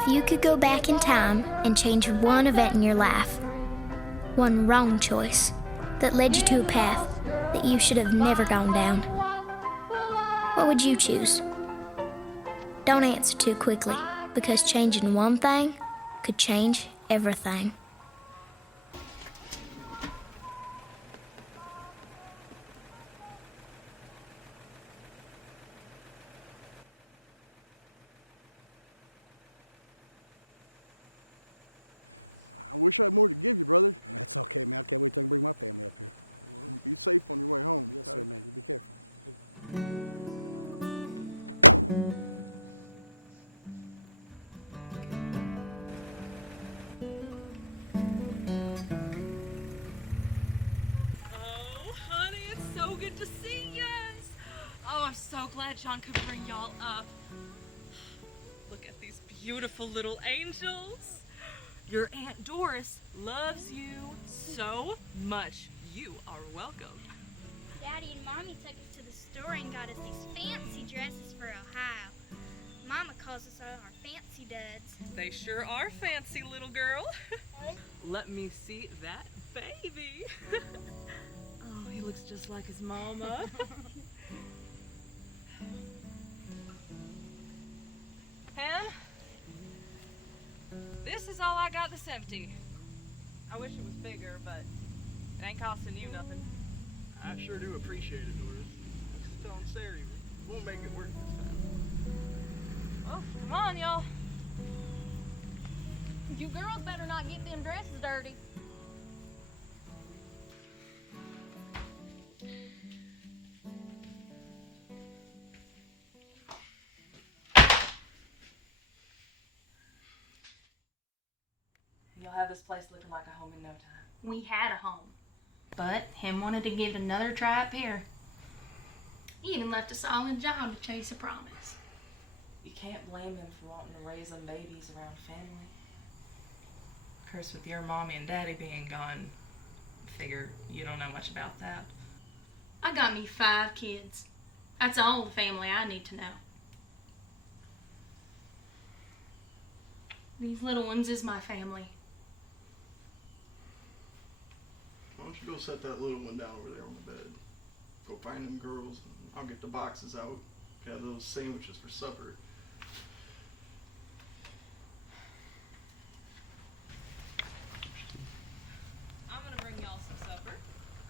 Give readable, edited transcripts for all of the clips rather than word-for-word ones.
If you could go back in time and change one event in your life, one wrong choice that led you to a path that you should have never gone down, what would you choose? Don't answer too quickly, because changing one thing could change everything. Good to see yas. Oh, I'm so glad John could bring y'all up. Look at these beautiful little angels. Your Aunt Doris loves you so much. You are welcome. Daddy and Mommy took us to the store and got us these fancy dresses for Ohio. Mama calls us all our fancy duds. They sure are fancy, little girl. Let me see that baby. Oh, he looks just like his mama. Ham, this is all I got that's empty. I wish it was bigger, but it ain't costing you nothing. I sure do appreciate it, Doris. Just telling Sarah, we'll make it work this time. Well, come on, y'all. You girls better not get them dresses dirty. You'll have this place looking like a home in no time. We had a home, but him wanted to give it another try up here. He even left us all a job to chase a promise. You can't blame him for wanting to raise them babies around family. Of course, with your mommy and daddy being gone, I figure you don't know much about that. I got me 5 kids. That's all the family I need to know. These little ones is my family. Why don't you go set that little one down over there on the bed? Go find them girls, and I'll get the boxes out. Got those sandwiches for supper. I'm gonna bring y'all some supper.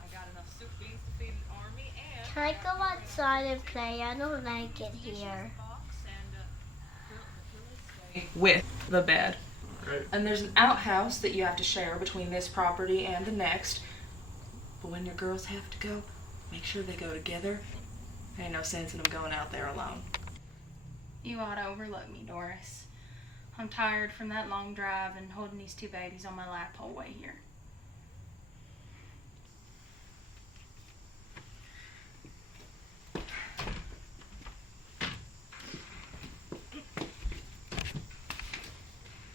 I got enough soup beans to feed an army and... Can I go outside and play? I don't like it here. With the bed. Right. And there's an outhouse that you have to share between this property and the next. But when your girls have to go, make sure they go together. There ain't no sense in them going out there alone. You ought to overlook me, Doris. I'm tired from that long drive and holding these 2 babies on my lap whole way here.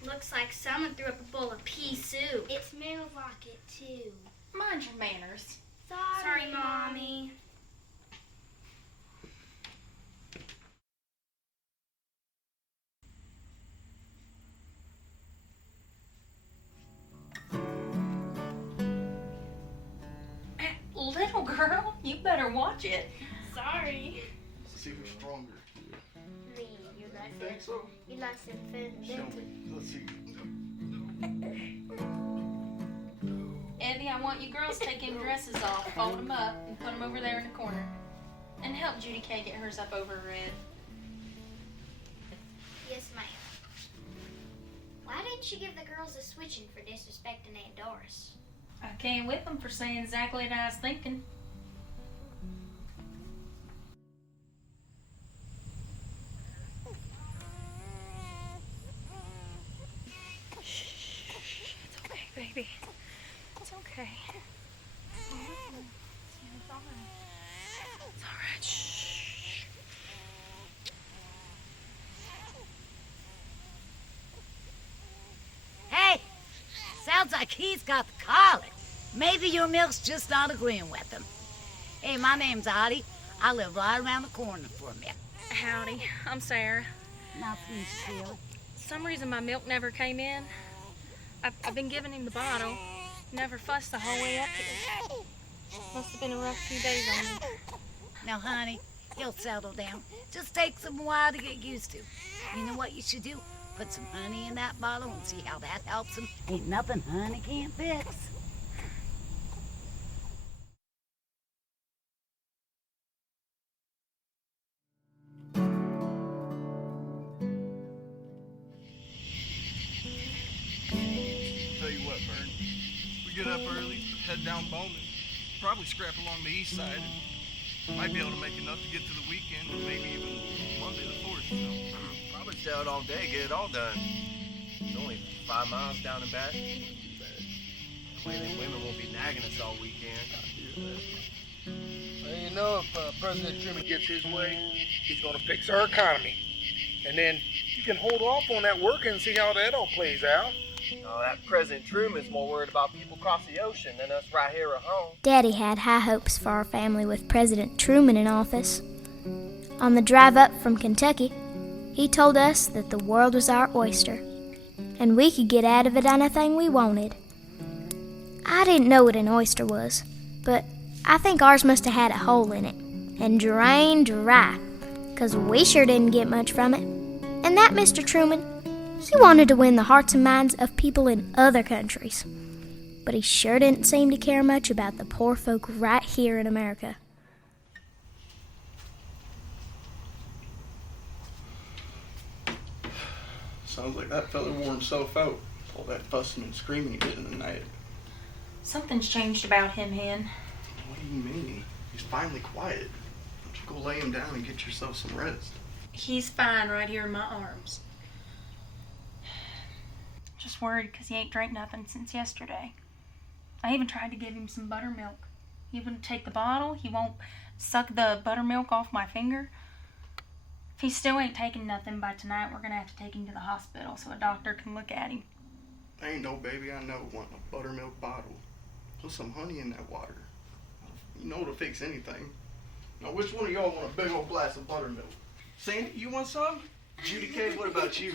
Looks like someone threw up a bowl of pea soup. It smells like it too. Mind your manners. Sorry, Mommy. Little girl, you better watch it. Sorry. Let's see who's stronger. Me, you're not You think so? You're not so Show me. Let's see. Evie, I want you girls to take them dresses off, fold them up, and put them over there in the corner. And help Judy Kay get hers up over her head. Yes, ma'am. Why didn't you give the girls a switching for disrespecting Aunt Doris? I can't whip them for saying exactly what I was thinking. It's okay, baby. It's okay. It's all right. It's all right. Shh. Hey, sounds like he's got the colic. Maybe your milk's just not agreeing with him. Hey, my name's Audie. I live right around the corner from you. Howdy, I'm Sarah. Nothing, Sheila. some reason my milk never came in. I've been giving him the bottle. Never fussed the whole way up here. Must have been a rough few days on me. Now, honey, he'll settle down. Just takes him a while to get used to. You know what you should do? Put some honey in that bottle and see how that helps him. Ain't nothing honey can't fix. Tell you what, Vern. We get up early, head down Bowman, probably scrap along the east side, and might be able to make enough to get to the weekend and maybe even Monday the 4th, you know. Probably stay out all day, get it all done. It's only 5 miles down and back. That way them women won't be nagging us all weekend. Well, you know, if President Truman gets his way, he's going to fix our economy. And then you can hold off on that work and see how that all plays out. Oh, that President Truman's more worried about people across the ocean than us right here at home. Daddy had high hopes for our family with President Truman in office. On the drive up from Kentucky, he told us that the world was our oyster, and we could get out of it anything we wanted. I didn't know what an oyster was, but I think ours must have had a hole in it, and drained dry, 'cause we sure didn't get much from it. And that Mr. Truman, he wanted to win the hearts and minds of people in other countries, but he sure didn't seem to care much about the poor folk right here in America. Sounds like that fella wore himself out. All that fussing and screaming he did in the night. Something's changed about him, Hen. What do you mean? He's finally quiet. Why don't you go lay him down and get yourself some rest? He's fine right here in my arms. Just worried because he ain't drank nothing since yesterday. I even tried to give him some buttermilk. He wouldn't take the bottle. He won't suck the buttermilk off my finger. If he still ain't taking nothing by tonight, we're gonna have to take him to the hospital so a doctor can look at him. Ain't no baby I know wanting a buttermilk bottle. Put some honey in that water. You know it'll fix anything. Now, which one of y'all want a big old glass of buttermilk? Sandy, you want some? Judy K, what about you?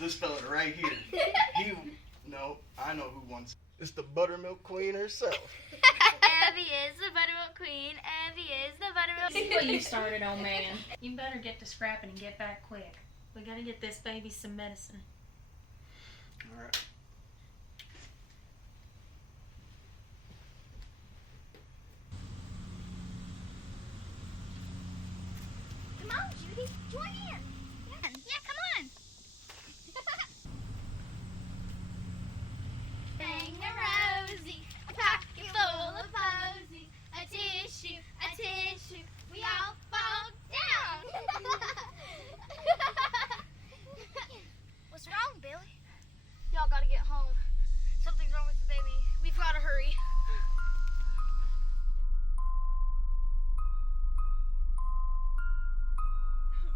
This fella right here. No, I know who wants it. It's the buttermilk queen herself. Abby is the buttermilk queen. Abby is the buttermilk See what you started on, man. You better get to scrapping and get back quick. We gotta get this baby some medicine. All right. Come on, Judy. Join in. Yeah, come on. Bang a rosy, a pocket full of posies, a tissue, we all fall down. What's wrong, Billy? Y'all gotta get home. Something's wrong with the baby. We've gotta hurry.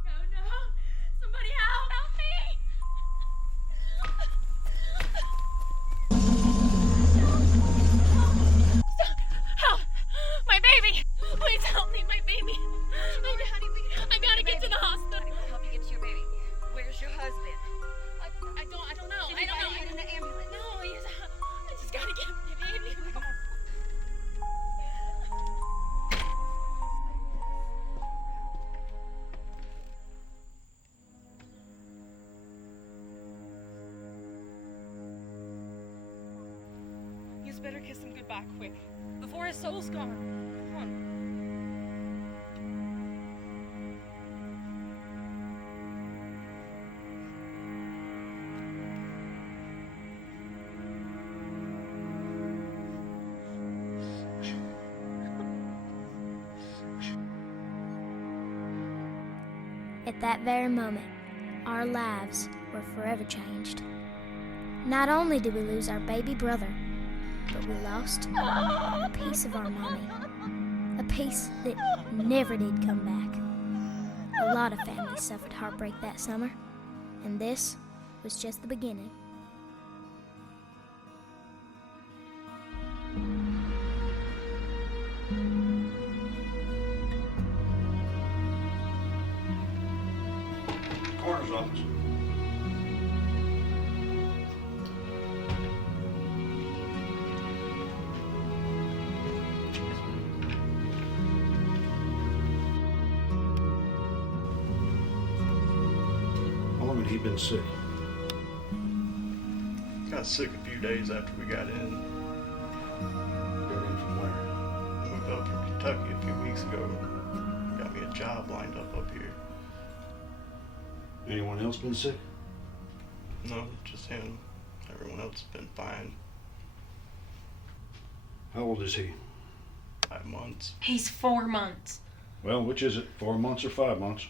No. Somebody help me! Help! My baby! Please help me, my baby! I gotta get to the hospital. Help you get to your baby. Where's your husband? I don't know. Did you gotta get in the ambulance? No, I just gotta get my baby. Come on. You better kiss him goodbye quick, before his soul's gone. Come on. At that very moment, our lives were forever changed. Not only did we lose our baby brother, but we lost a piece of our mommy. A piece that never did come back. A lot of families suffered heartbreak that summer, and this was just the beginning. Coroner's office. he been sick? Got sick a few days after we got in. Got in from where? Moved up from Kentucky a few weeks ago. Got me a job lined up here. Anyone else been sick? No, just him. Everyone else has been fine. How old is he? 5 months. He's 4 months. Well, which is it, 4 months or 5 months?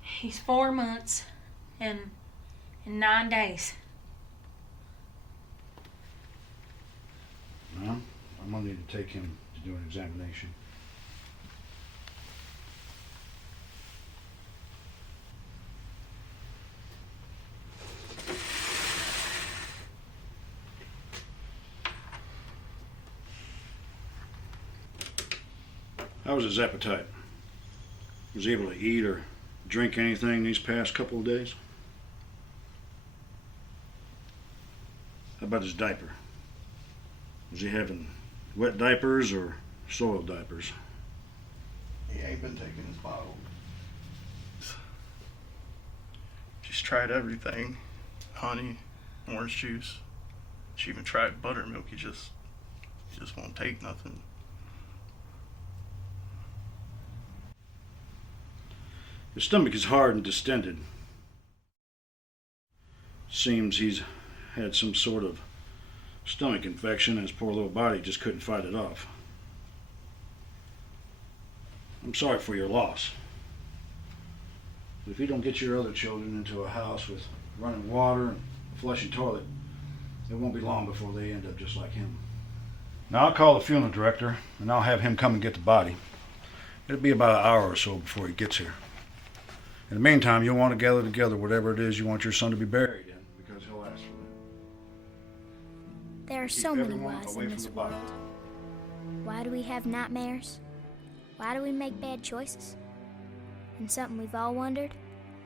He's 4 months and 9 days. Well, I'm gonna need to take him to do an examination. How was his appetite? Was he able to eat or drink anything these past couple of days? How about his diaper? Was he having wet diapers or soiled diapers? He ain't been taking his bottle. She's tried everything. Honey, orange juice. She even tried buttermilk. He just won't take nothing. His stomach is hard and distended. Seems he's had some sort of stomach infection and his poor little body just couldn't fight it off. I'm sorry for your loss. But if you don't get your other children into a house with running water and a flushing toilet, it won't be long before they end up just like him. Now I'll call the funeral director and I'll have him come and get the body. It'll be about an hour or so before he gets here. In the meantime, you'll want to gather together whatever it is you want your son to be buried in, because he'll ask for that. There are Keep so many everyone whys away in from this the body. world. Why do we have nightmares? Why do we make bad choices? And something we've all wondered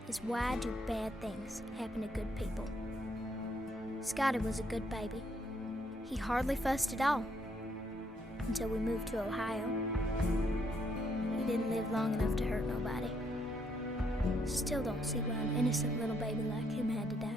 is, why do bad things happen to good people? Scotty was a good baby. He hardly fussed at all until we moved to Ohio. He didn't live long enough to hurt nobody. Still don't see why an innocent little baby like him had to die.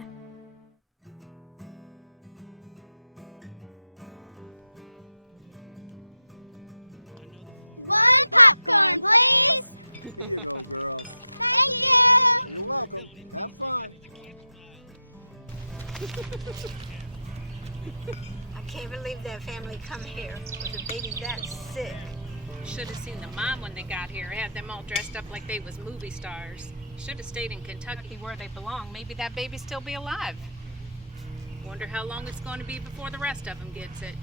I can't believe that family come here with a baby that sick. Should have seen the mom when they got here. Had them all dressed up like they was movie stars. Should have stayed in Kentucky where they belong. Maybe that baby still be alive. Wonder how long it's going to be before the rest of them gets it.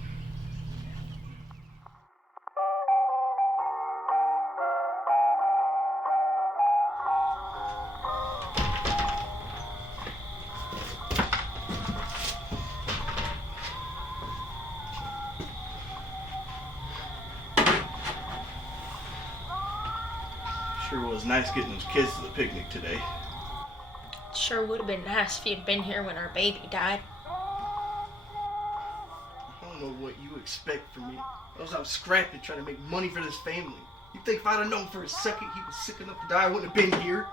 Sure was nice getting those kids to the picnic today. Sure would have been nice if you'd been here when our baby died. I don't know what you expect from me. I was out scrapping trying to make money for this family. You think if I'd have known for a second he was sick enough to die, I wouldn't have been here?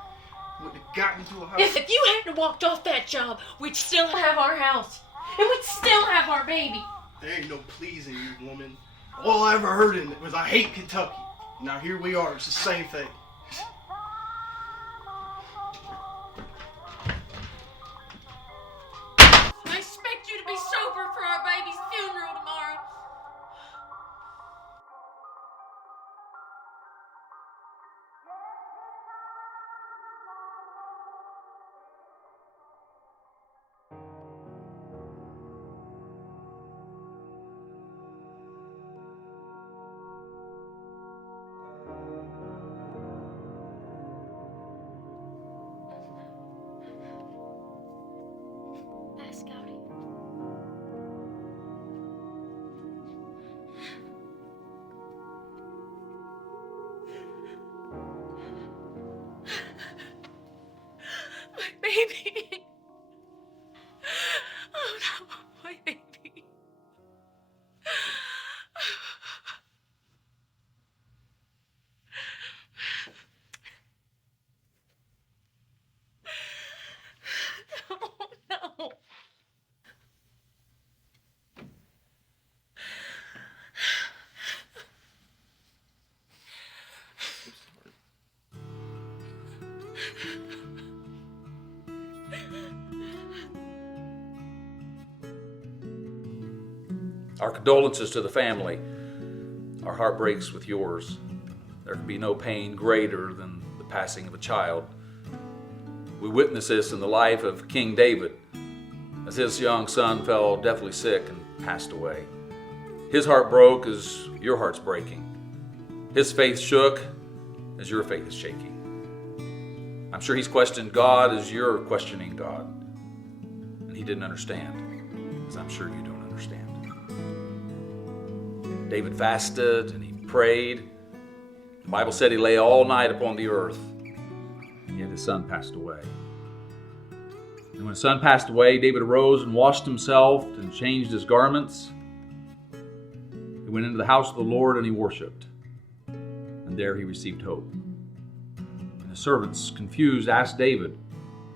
Wouldn't have gotten to a house. If you hadn't walked off that job, we'd still have our house. And we'd still have our baby. There ain't no pleasing you, woman. All I ever heard in it was I hate Kentucky. Now here we are, it's the same thing. I expect you to be sober for our baby's funeral tomorrow. Our condolences to the family. Our heart breaks with yours. There can be no pain greater than the passing of a child. We witnessed this in the life of King David, as his young son fell deathly sick and passed away. His heart broke as your heart's breaking. His faith shook as your faith is shaking. I'm sure he's questioned God as you're questioning God. And he didn't understand, as I'm sure you don't understand. David fasted and he prayed. The Bible said he lay all night upon the earth, yet his son passed away. And when his son passed away, David arose and washed himself and changed his garments. He went into the house of the Lord and he worshiped. And there he received hope. And the servants, confused, asked David,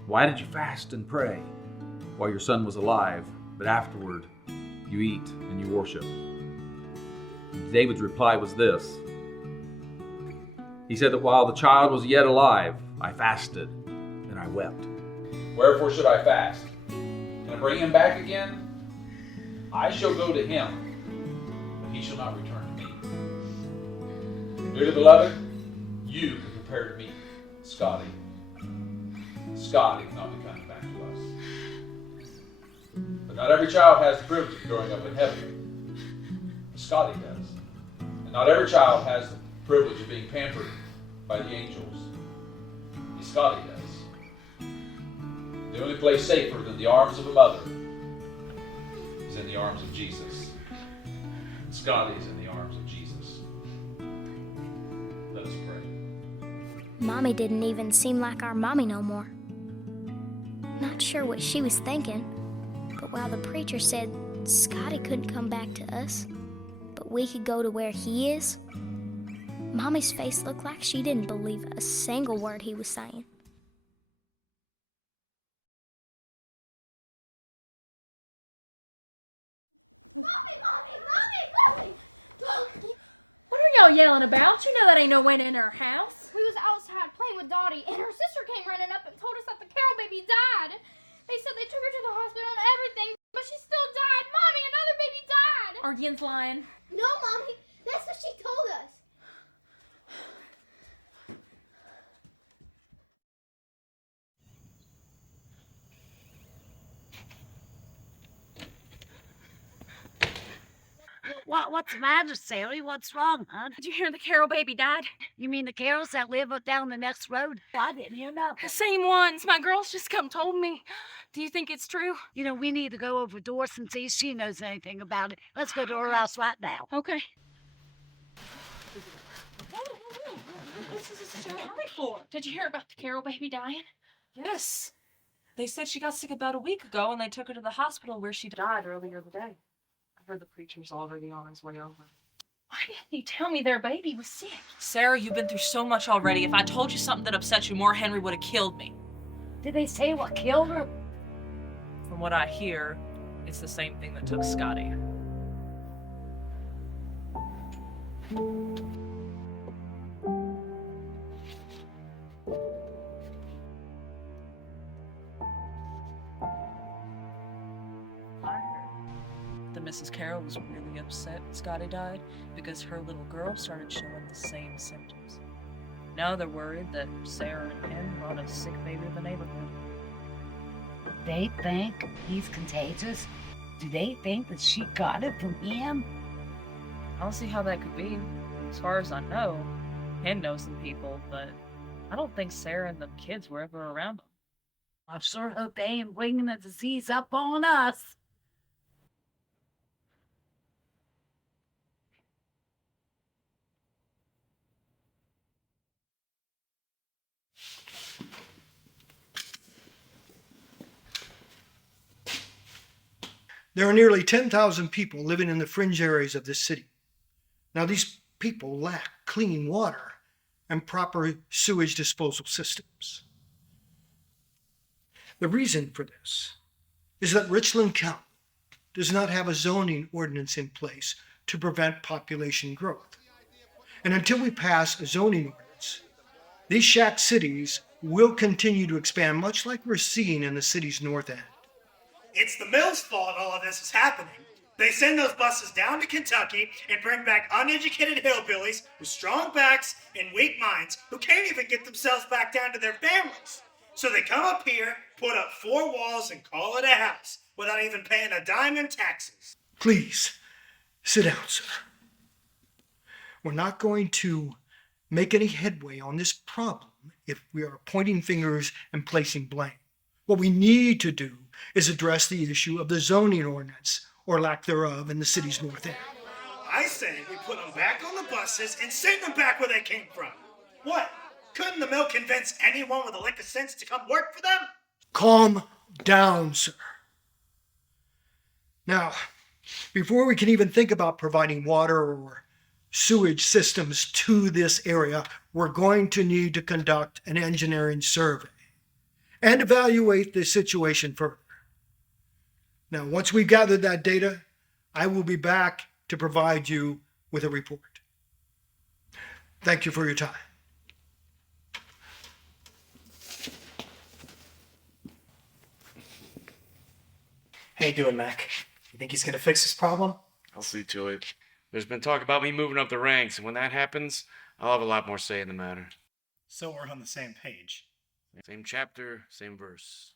"Why did you fast and pray while your son was alive, but afterward you eat and you worship?" And David's reply was this. He said that while the child was yet alive, I fasted and I wept. Wherefore should I fast? Can I bring him back again? I shall go to him, but he shall not return to me. Dearly beloved, you can prepare to meet Scotty. Scotty will not be coming back to us. But not every child has the privilege of growing up in heaven. Scotty does. And not every child has the privilege of being pampered by the angels. Scotty does. The only place safer than the arms of a mother is in the arms of Jesus. Scotty's in the arms of Jesus. Let us pray. Mommy didn't even seem like our mommy no more. Not sure what she was thinking, but while the preacher said Scotty couldn't come back to us, but we could go to where he is, Mommy's face looked like she didn't believe a single word he was saying. What's the matter, Sally? What's wrong, huh? Did you hear the Carol baby died? You mean the Carols that live up down the next road? I didn't hear nothing. The same ones. My girls just come told me. Do you think it's true? You know, we need to go over to Doris and see if she knows anything about it. Let's go to her house right now. Okay. This is such a hurry for. Did you hear about the Carol baby dying? Yes. They said she got sick about a week ago and they took her to the hospital where she died earlier today. I heard the preacher's already on his way over. Why didn't you tell me their baby was sick? Sarah, you've been through so much already. If I told you something that upset you more, Henry would have killed me. Did they say what killed her? From what I hear, it's the same thing that took Scotty. Mrs. Carroll was really upset when Scotty died because her little girl started showing the same symptoms. Now they're worried that Sarah and him brought a sick baby to the neighborhood. They think he's contagious? Do they think that she got it from him? I don't see how that could be. As far as I know, Ken knows some people, but I don't think Sarah and the kids were ever around them. I sure hope they ain't bringing the disease up on us. There are nearly 10,000 people living in the fringe areas of this city. Now, these people lack clean water and proper sewage disposal systems. The reason for this is that Richland County does not have a zoning ordinance in place to prevent population growth. And until we pass a zoning ordinance, these shack cities will continue to expand, much like we're seeing in the city's north end. It's the mill's fault all of this is happening. They send those buses down to Kentucky and bring back uneducated hillbillies with strong backs and weak minds who can't even get themselves back down to their families. So they come up here, put up 4 walls, and call it a house without even paying a dime in taxes. Please, sit down, sir. We're not going to make any headway on this problem if we are pointing fingers and placing blame. What we need to do is address the issue of the zoning ordinance, or lack thereof, in the city's north end. I say we put them back on the buses and send them back where they came from. What? Couldn't the mill convince anyone with a lick of sense to come work for them? Calm down, sir. Now, before we can even think about providing water or sewage systems to this area, we're going to need to conduct an engineering survey and evaluate the situation further. Now, once we've gathered that data, I will be back to provide you with a report. Thank you for your time. How you doing, Mac? You think he's gonna fix this problem? I'll see to it. There's been talk about me moving up the ranks, and when that happens, I'll have a lot more say in the matter. So we're on the same page. Same chapter, same verse.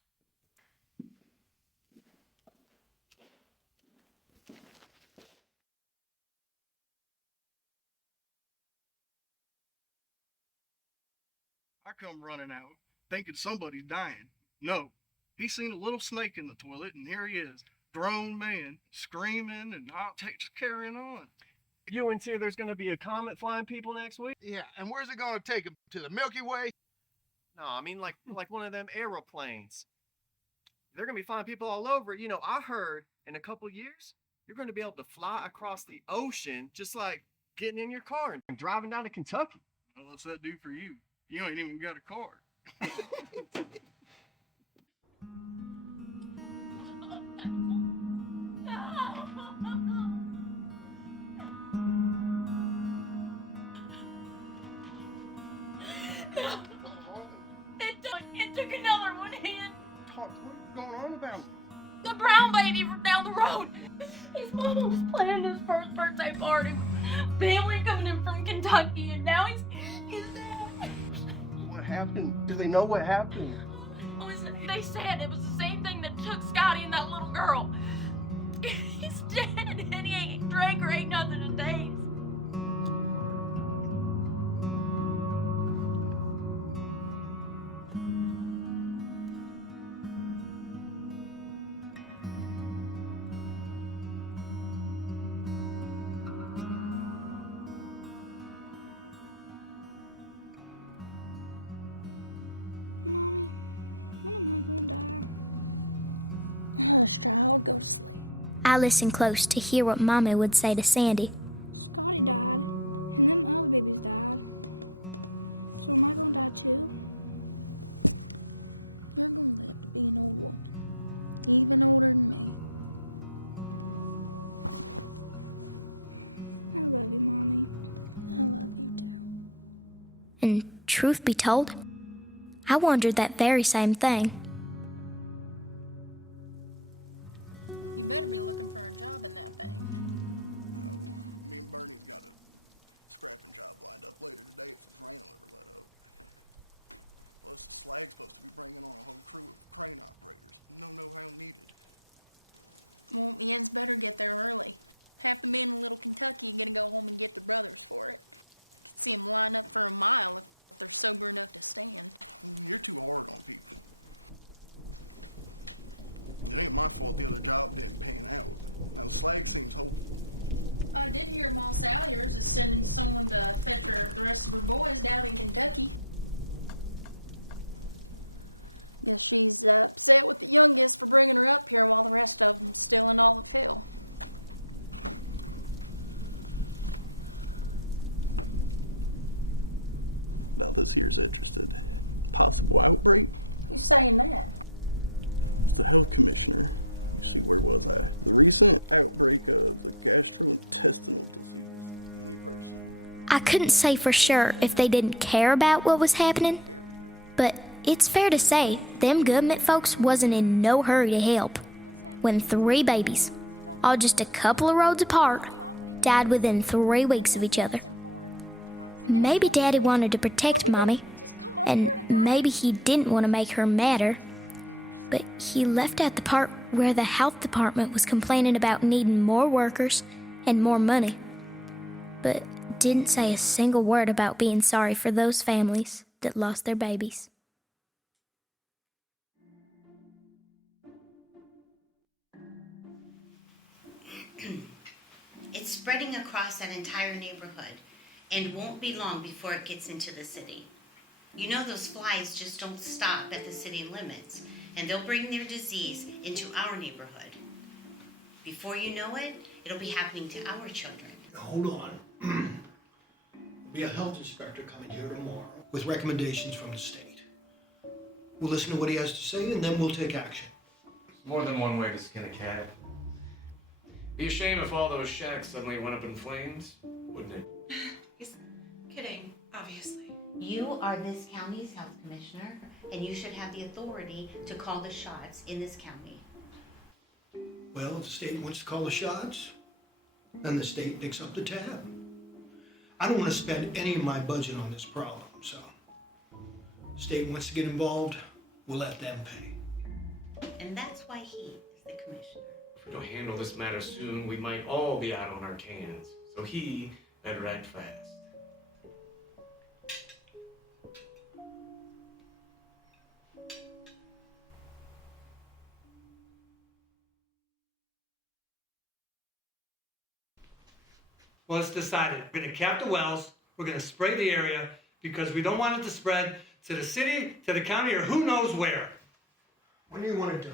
I come running out, thinking somebody's dying. No, he seen a little snake in the toilet, and here he is, grown man, screaming and hot takes carrying on. You and there's going to be a comet flying people next week? Yeah, and where's it going to take him? To the Milky Way? No, I mean like one of them aeroplanes. They're going to be flying people all over. You know, I heard in a couple years, you're going to be able to fly across the ocean just like getting in your car and driving down to Kentucky. Well, what's that do for you? You ain't even got a car. It took another one in. What's going on about? The brown baby from down the road. His mama was planning his first birthday party with family coming in from Kentucky, and now he's dead. What happened? Do they know what happened? They said it was the same thing that took Scotty and that little girl. He's dead, and he ain't drank or ate nothing in days. I listened close to hear what Mama would say to Sandy. And truth be told, I wondered that very same thing. I couldn't say for sure if they didn't care about what was happening, but it's fair to say them government folks wasn't in no hurry to help when 3 babies, all just a couple of roads apart, died within 3 weeks of each other. Maybe Daddy wanted to protect Mommy, and maybe he didn't want to make her madder, but he left out the part where the health department was complaining about needing more workers and more money, but didn't say a single word about being sorry for those families that lost their babies. It's spreading across that entire neighborhood and won't be long before it gets into the city. You know those flies just don't stop at the city limits, and they'll bring their disease into our neighborhood. Before you know it, it'll be happening to our children. Hold on. There'll be a health inspector coming here tomorrow with recommendations from the state. We'll listen to what he has to say, and then we'll take action. More than one way to skin a cat. Be a shame if all those shacks suddenly went up in flames, wouldn't it? He's kidding, obviously. You are this county's health commissioner, and you should have the authority to call the shots in this county. Well, if the state wants to call the shots, then the state picks up the tab. I don't want to spend any of my budget on this problem, so the state wants to get involved, we'll let them pay. And that's why he is the commissioner. If we don't handle this matter soon, we might all be out on our cans. So he better act fast. Well, it's decided. We're going to cap the wells. We're going to spray the area because we don't want it to spread to the city, to the county, or who knows where. When do you want it done?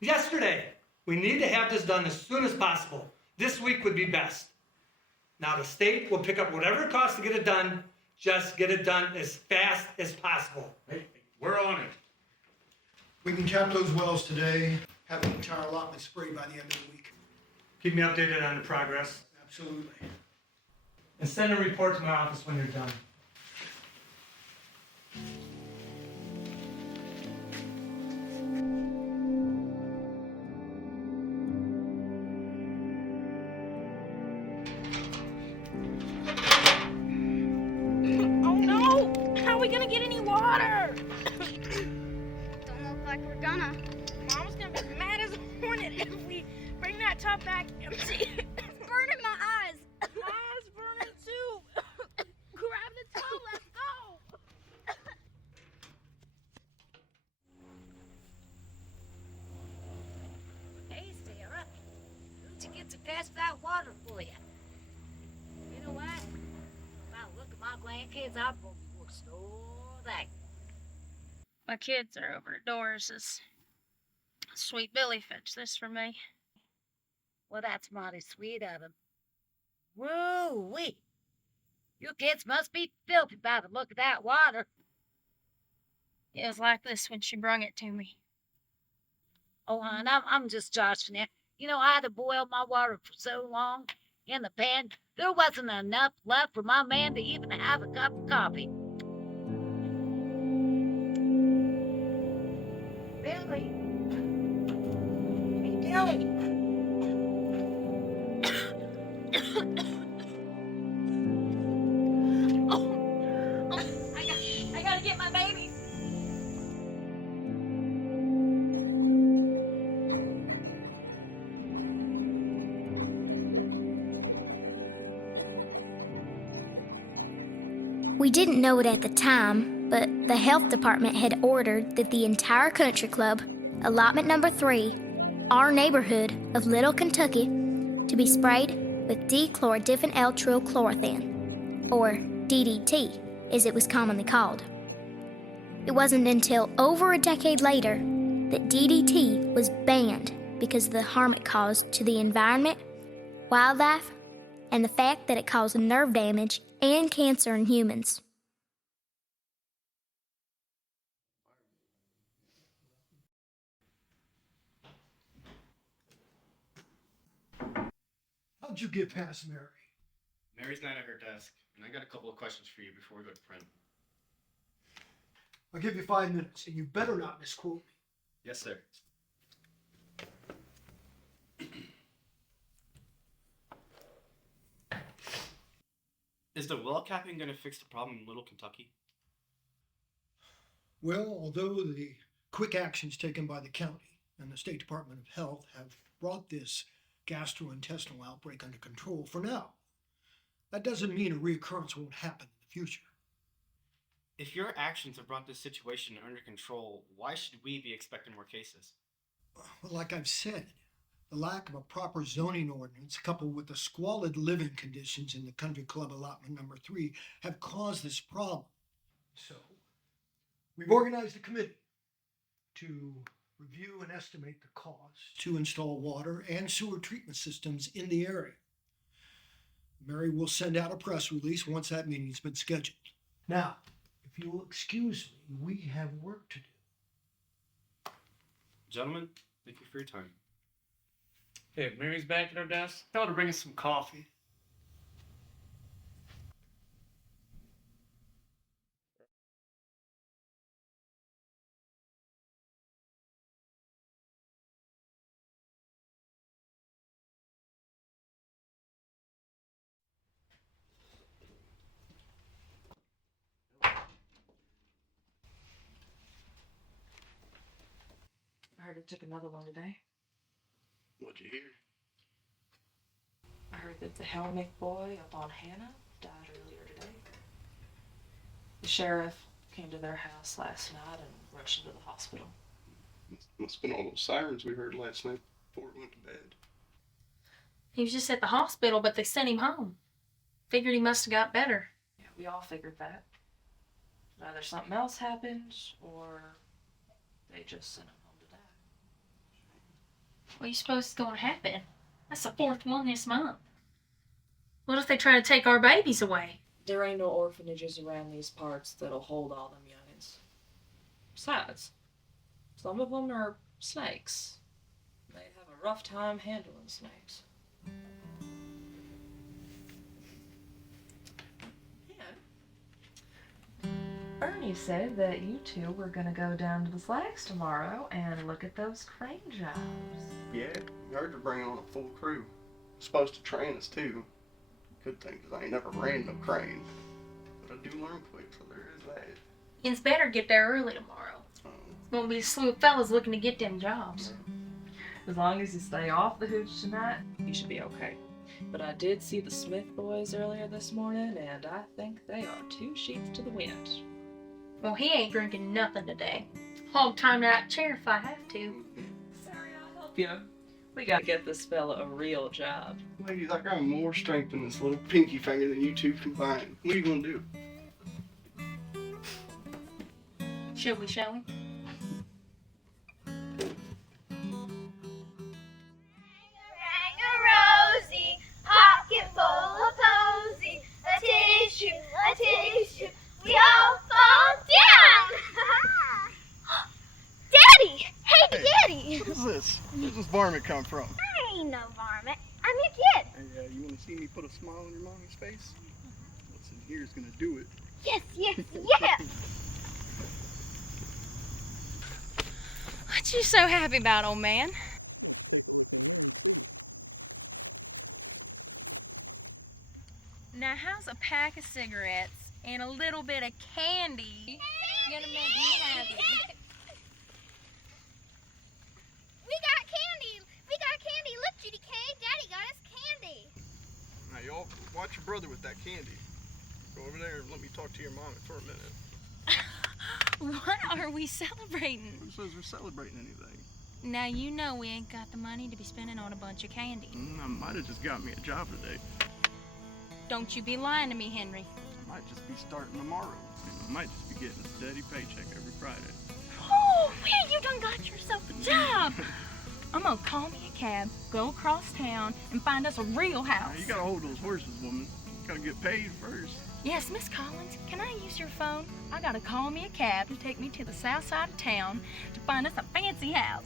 Yesterday. We need to have this done as soon as possible. This week would be best. Now the state will pick up whatever it costs to get it done. Just get it done as fast as possible. Hey, we're on it. We can cap those wells today, have the entire allotment sprayed by the end of the week. Keep me updated on the progress. Absolutely. And send a report to my office when you're done. Oh no! How are we gonna get any water? Don't look like we're gonna. Mom's gonna be mad as a hornet if we bring that tub back empty. It's burning my eyes. My eyes burning too. Grab the tub, let's go. Hey, Sarah. Who'd you get to pass that water for you? You know what? If I look at my grandkids, I'll probably work so that. My kids are over at Doris's. Sweet Billy fetched this for me. Well, that's mighty sweet of him. Woo-wee. You kids must be filthy by the look of that water. It was like this when she brung it to me. Oh, hon, I'm just joshing you. You know, I had to boil my water for so long in the pan, there wasn't enough left for my man to even have a cup of coffee. Billy. Hey, Billy. I gotta get my baby. We didn't know it at the time, but the health department had ordered that the entire country club, allotment number 3, our neighborhood of Little Kentucky, to be sprayed with dichlorodiphenoyltrichloroethane, or DDT, as it was commonly called. It wasn't until over a decade later that DDT was banned because of the harm it caused to the environment, wildlife, and the fact that it caused nerve damage and cancer in humans. How'd you get past Mary? Mary's not at her desk, and I got a couple of questions for you before we go to print. I'll give you 5 minutes, and you better not misquote me. Yes, sir. Is the well capping going to fix the problem in Little Kentucky? Well, although the quick actions taken by the county and the State Department of Health have brought this gastrointestinal outbreak under control for now, that doesn't mean a reoccurrence won't happen in the future. If your actions have brought this situation under control, why should we be expecting more cases? Well, like I've said, the lack of a proper zoning ordinance coupled with the squalid living conditions in the country club allotment number 3 have caused this problem. So, we've organized a committee to review and estimate the cost to install water and sewer treatment systems in the area. Mary will send out a press release once that meeting's been scheduled. Now, if you'll excuse me, we have work to do. Gentlemen, thank you for your time. Hey, Mary's back at her desk. Tell her to bring us some coffee. I heard it took another one today. What'd you hear? I heard that the Helmick boy up on Hannah died earlier today. The sheriff came to their house last night and rushed into the hospital. Must have been all those sirens we heard last night before we went to bed. He was just at the hospital, but they sent him home. Figured he must have got better. Yeah, we all figured that. Either something else happened, or they just sent him home to die. What do you suppose is going to happen? That's the 4th one this month. What if they try to take our babies away? There ain't no orphanages around these parts that'll hold all them youngins. Besides, some of them are snakes. They have a rough time handling snakes. Ernie said that you two were gonna go down to the slacks tomorrow and look at those crane jobs. Yeah, we heard they're bringing on a full crew. Supposed to train us too. Good thing, 'cause I ain't never ran no crane. But I do learn quick, so there is that. Yin's better get there early tomorrow. It's gonna be a slew of fellas looking to get them jobs. As long as you stay off the hooch tonight, you should be okay. But I did see the Smith boys earlier this morning, and I think they are 2 sheets to the wind. Well, he ain't drinking nothing today. Hog time that chair if I have to. Sorry, I'll help you. We gotta get this fella a real job. Ladies, I got more strength in this little pinky finger than you two combined. What are you gonna do? Should we show him? Rosy, pocket full of posy, a tissue, we all fall down. Daddy! Hey, Daddy! What is this? Where's this varmint come from? I ain't no varmint. I'm your kid. Hey, you want to see me put a smile on your mommy's face? What's in here is gonna do it. Yes, yes, yes! What you so happy about, old man? Now, how's a pack of cigarettes and a little bit of candy gonna make me happy? We got candy! We got candy! Look, Judy K, Daddy got us candy! Now, y'all watch your brother with that candy. Go over there and let me talk to your mom for a minute. What are we celebrating? Who says we're celebrating anything? Now, you know we ain't got the money to be spending on a bunch of candy. I might have just got me a job today. Don't you be lying to me, Henry. I might just be starting tomorrow. And I might just be getting a steady paycheck every Friday. Oh, man, you done got yourself a job. I'm gonna call me a cab, go across town, and find us a real house. Now, you gotta hold those horses, woman. You gotta get paid first. Yes, Miss Collins, can I use your phone? I gotta call me a cab to take me to the south side of town to find us a fancy house.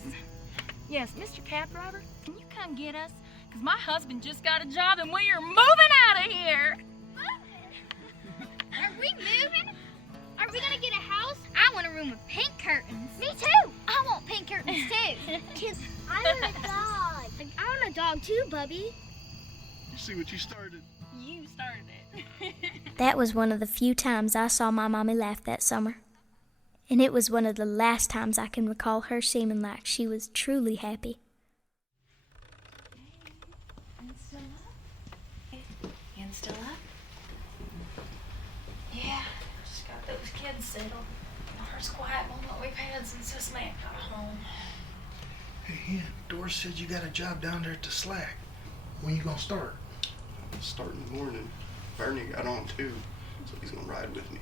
Yes, Mr. Cab Driver, can you come get us? Because my husband just got a job and we are moving out of here. Are we moving? Are we gonna get a house? I want a room with pink curtains. Me too. I want pink curtains too. I want a dog. I want a dog too, Bubby. See what you started? You started it. That was one of the few times I saw my mommy laugh that summer. And it was one of the last times I can recall her seeming like she was truly happy. Ian still up? Yeah, just got those kids settled. The first quiet moment we've had since this man got home. Hey, Ian, Doris said you got a job down there at the Slack. When you gonna start? I'm starting in the morning. Bernie got on too, so he's gonna ride with me.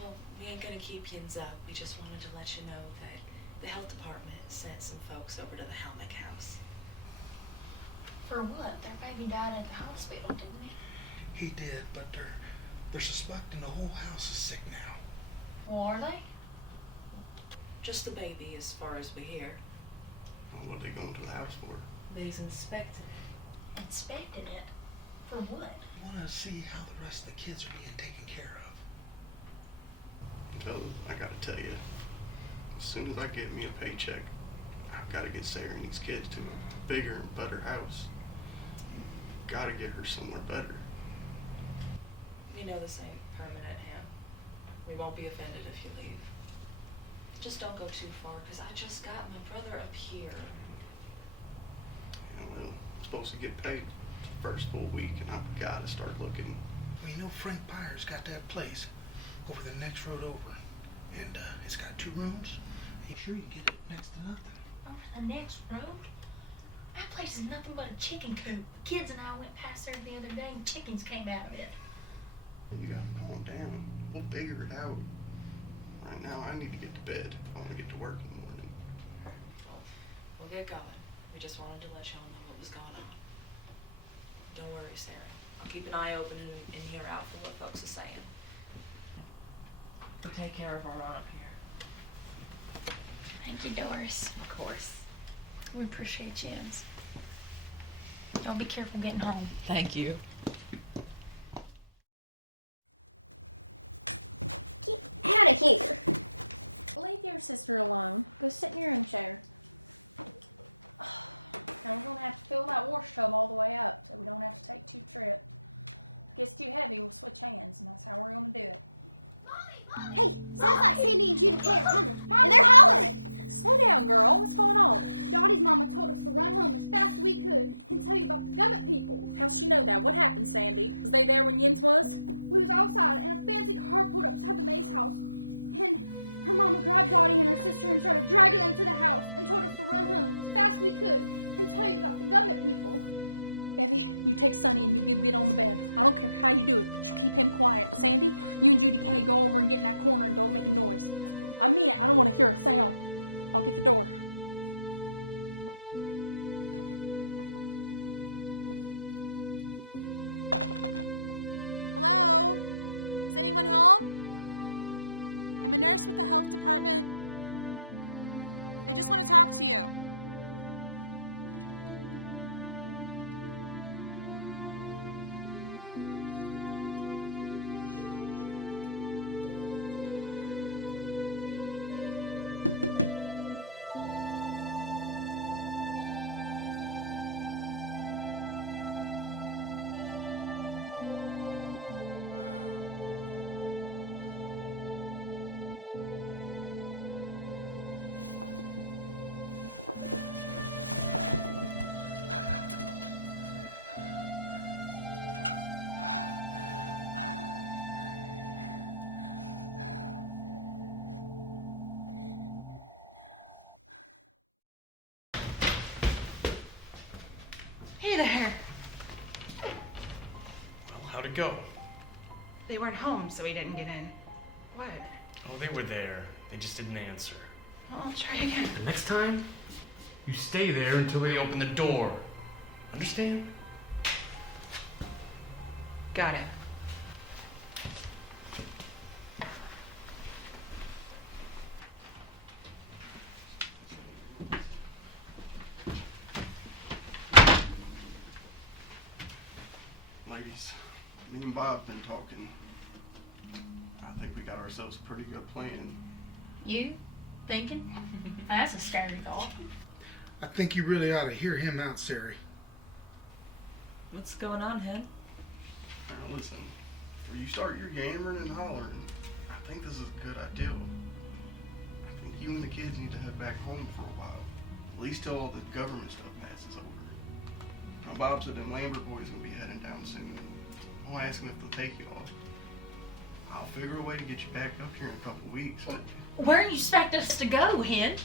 Well, we ain't gonna keep yins up. We just wanted to let you know that the health department sent some folks over to the Helmick house. For what? Their baby died at the hospital, didn't he? He did, but they're suspecting the whole house is sick now. Well, are they? Just the baby, as far as we hear. Well, what are they going to the house for? They's inspected it. Inspected it? For what? Want to see how the rest of the kids are being taken care of. Well, I gotta tell you, as soon as I get me a paycheck, I've gotta get Sarah and these kids to a bigger and better house. Gotta get her somewhere better. You know this ain't permanent, Ham. We won't be offended if you leave. Just don't go too far, because I just got my brother up here. Yeah, well, I'm supposed to get paid the first full week, and I've gotta start looking. Well, you know Frank Pyre's got that place over the next road over, and it's got 2 rooms. Are you sure you get it next to nothing? Over the next road? That place is nothing but a chicken coop. The kids and I went past there the other day and chickens came out of it. You gotta calm down. We'll figure it out. Right now, I need to get to bed if I want to get to work in the morning. We'll get going. We just wanted to let y'all know what was going on. Don't worry, Sarah. I'll keep an eye open and hear out for what folks are saying. We'll take care of our run up here. Thank you, Doris. Of course. We appreciate you. Y'all be careful getting home. Thank you. Mommy! Hey there. Well, how'd it go? They weren't home, so we didn't get in. What? Oh, they were there. They just didn't answer. Well, I'll try again. The next time, you stay there until they open the door. Understand? Got it. Ladies, me and Bob have been talking. I think we got ourselves a pretty good plan. You? Thinking? That's a scary thought. I think you really ought to hear him out, Sari. What's going on, Hen? Now listen, before you start your yammering and hollering, I think this is a good idea. I think you and the kids need to head back home for a while. At least till all the government stuff passes over. Now Bob said them Lambert boys will be heading down soon. I'll ask them if they'll take you all. I'll figure a way to get you back up here in a couple of weeks, but... Where do you expect us to go, Hen?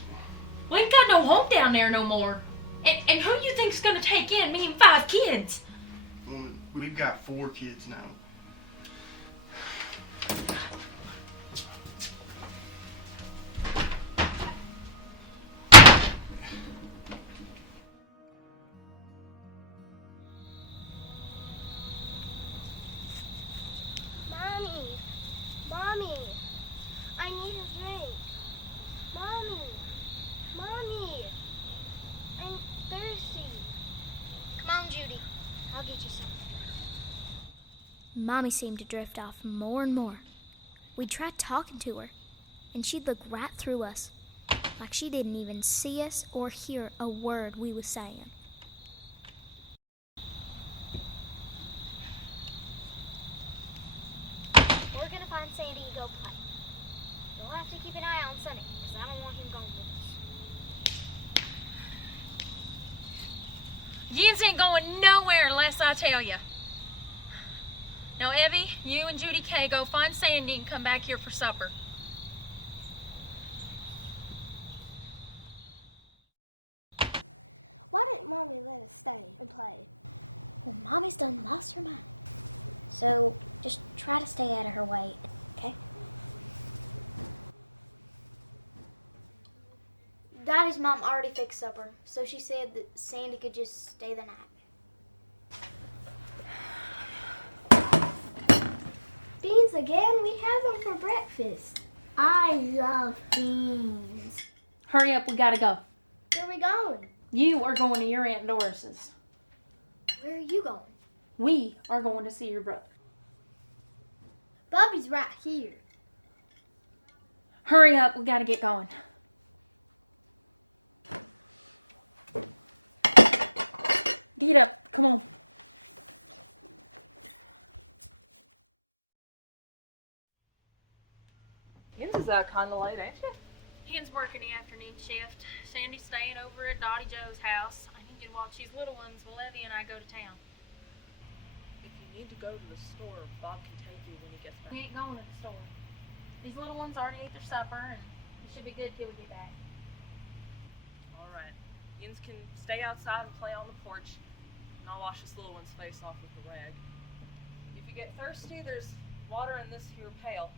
We ain't got no home down there no more. And who you think's gonna take in me and 5 kids? Well, we've got 4 kids now. Mommy! Mommy! I need a drink. Mommy! Mommy! I'm thirsty. Come on, Judy. I'll get you some. Mommy seemed to drift off more and more. We tried talking to her, and she'd look right through us, like she didn't even see us or hear a word we was saying. We're gonna find Sandy and go play. You'll have to keep an eye on Sonny, because I don't want him going with us. Yins ain't going nowhere unless I tell you. Now, Evie, you and Judy Kay go find Sandy and come back here for supper. Yins is kind of late, ain't you? Hen's working the afternoon shift. Sandy's staying over at Dottie Joe's house. I need to watch these little ones while Evie and I go to town. If you need to go to the store, Bob can take you when he gets back. We ain't going to the store. These little ones already ate their supper, and it should be good till we get back. All right. Yins can stay outside and play on the porch, and I'll wash this little one's face off with the rag. If you get thirsty, there's water in this here pail.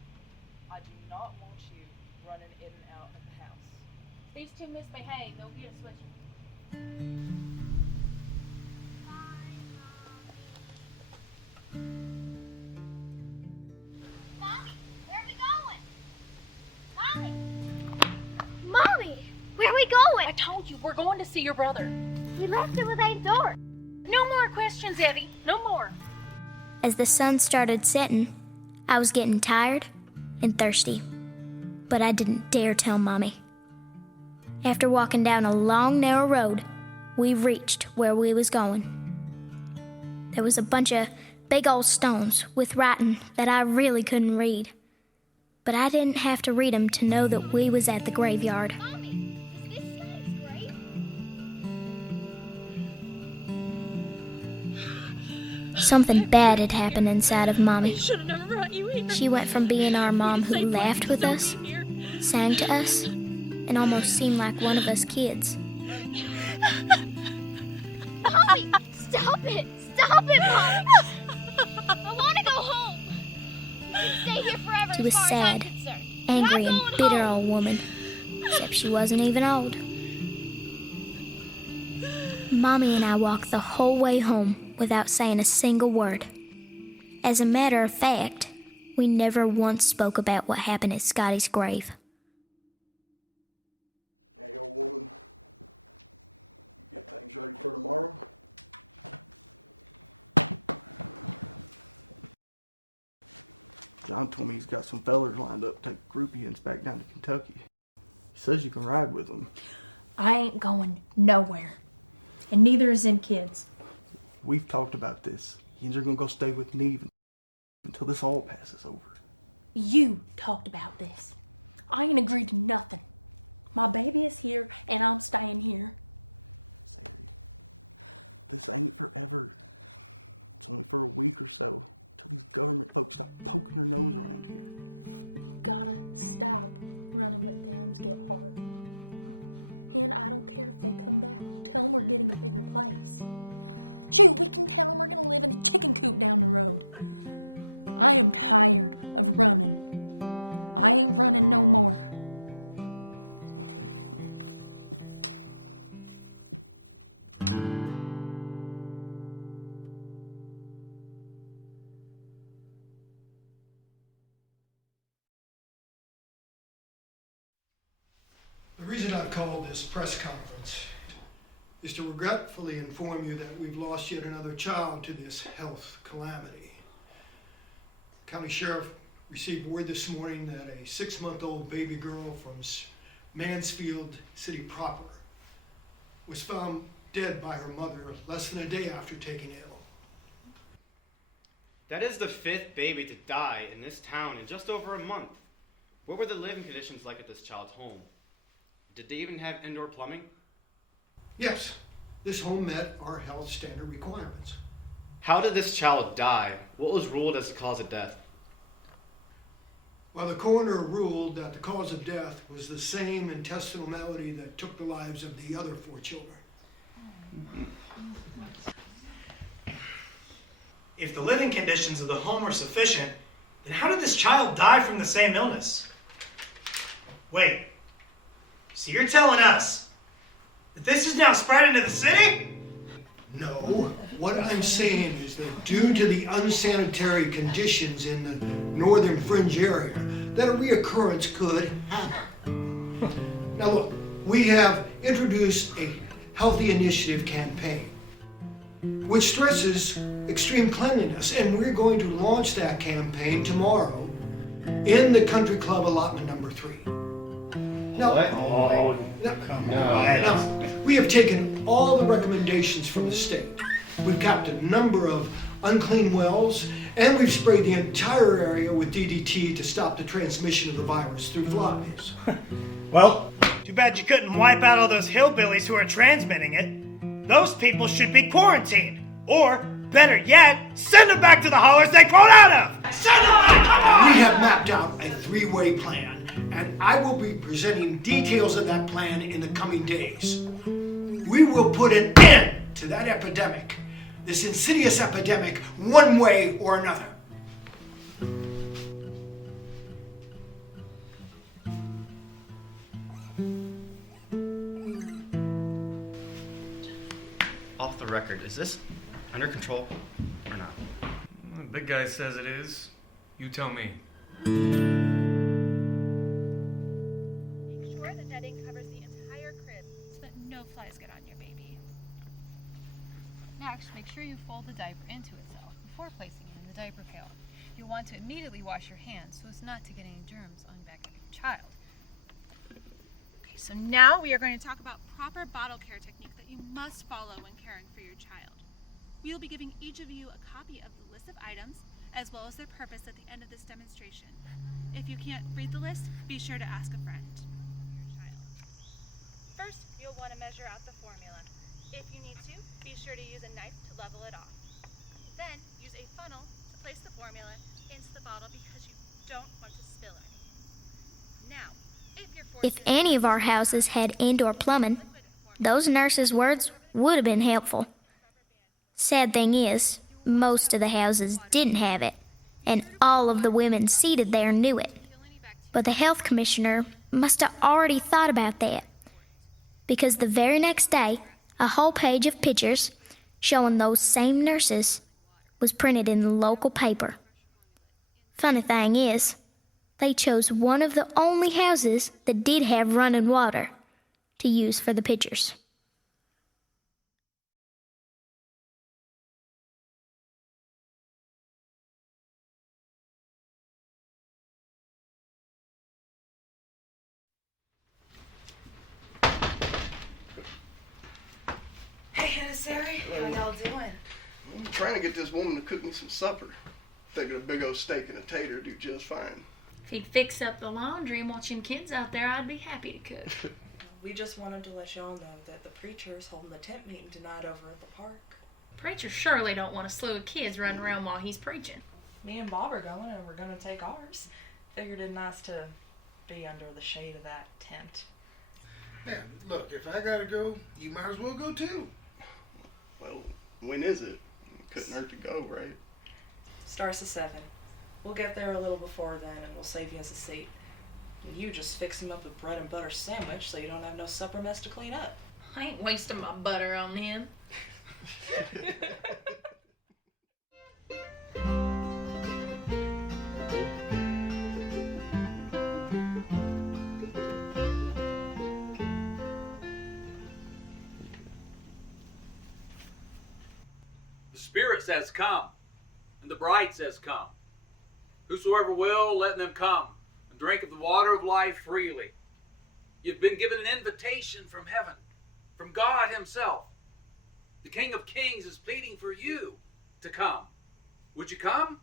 I do not want you running in and out of the house. These two misbehave. They'll get a switching. Mommy, where are we going? Mommy! Mommy, where are we going? I told you, we're going to see your brother. We left it with a door. No more questions, Evie. No more. As the sun started setting, I was getting tired and thirsty, but I didn't dare tell Mommy. After walking down a long, narrow road, we reached where we was going. There was a bunch of big old stones with writing that I really couldn't read, but I didn't have to read 'em to know that we was at the graveyard. Mommy, is this Scott's grave? Something bad had happened inside of Mommy. She went from being our mom who laughed with us, sang to us, and almost seemed like one of us kids. Mommy, stop it! Stop it, Mommy! I want to go home! You can stay here forever. To a sad, angry, and bitter old woman, except she wasn't even old. Mommy and I walked the whole way home without saying a single word. As a matter of fact, we never once spoke about what happened at Scotty's grave. reason I've called this press conference is to regretfully inform you that we've lost yet another child to this health calamity. County Sheriff received word this morning that a 6-month-old baby girl from Mansfield City proper was found dead by her mother less than a day after taking ill. That is the 5th baby to die in this town in just over a month. What were the living conditions like at this child's home? Did they even have indoor plumbing? Yes, this home met our health standard requirements. How did this child die? What was ruled as the cause of death? Well, the coroner ruled that the cause of death was the same intestinal malady that took the lives of the other 4 children. If the living conditions of the home were sufficient, then how did this child die from the same illness? Wait, so you're telling us that this is now spread into the city? No, what I'm saying is that due to the unsanitary conditions in the northern fringe area, that a reoccurrence could happen. Now look, we have introduced a Healthy Initiative campaign, which stresses extreme cleanliness, and we're going to launch that campaign tomorrow in the Country Club allotment number 3. Now, now, we have taken all the recommendations from the state. We've capped a number of unclean wells, and we've sprayed the entire area with DDT to stop the transmission of the virus through flies. Well, too bad you couldn't wipe out all those hillbillies who are transmitting it. Those people should be quarantined. Or, better yet, send them back to the hollers they crawled out of! Send them back! Come on! We have mapped out a 3-way plan, and I will be presenting details of that plan in the coming days. We will put an end to that epidemic, this insidious epidemic, one way or another. Off the record, is this under control or not? The big guy says it is. You tell me. Make sure the netting covers the entire crib so that no flies get on your baby. Next, make sure you fold the diaper into itself before placing it in the diaper pail. You'll want to immediately wash your hands so as not to get any germs on the back of your child. Okay, so now we are going to talk about proper bottle care technique that you must follow when caring for your child. We will be giving each of you a copy of the list of items as well as their purpose at the end of this demonstration. If you can't read the list, be sure to ask a friend. First, you'll want to measure out the formula. If you need to, be sure to use a knife to level it off. Then, use a funnel to place the formula into the bottle because you don't want to spill any. Now, If any of our houses had indoor plumbing, those nurses' words would have been helpful. Sad thing is, most of the houses didn't have it, and all of the women seated there knew it. But the health commissioner must have already thought about that, because the very next day, a whole page of pictures showing those same nurses was printed in the local paper. Funny thing is, they chose one of the only houses that did have running water to use for the pictures. Hey, Hannah, Sarah, how y'all doing? I'm trying to get this woman to cook me some supper. Thinking a big old steak and a tater do just fine. If he'd fix up the laundry and watch them kids out there, I'd be happy to cook. We just wanted to let y'all know that the preacher is holding the tent meeting tonight over at the park. Preacher surely don't want a slew of kids running around while he's preaching. Me and Bob are going, and we're going to take ours. Figured it nice to be under the shade of that tent. Man, look, if I gotta go, you might as well go too. Well, when is it? Couldn't hurt to go, right? Starts at 7. We'll get there a little before then, and we'll save you a seat. And you just fix him up a bread and butter sandwich so you don't have no supper mess to clean up. I ain't wasting my butter on him. says, "Come," and the bride says, "Come. Whosoever will, let them come and drink of the water of life freely." You've been given an invitation from heaven, from God himself. The King of Kings is pleading for you to come. Would you come?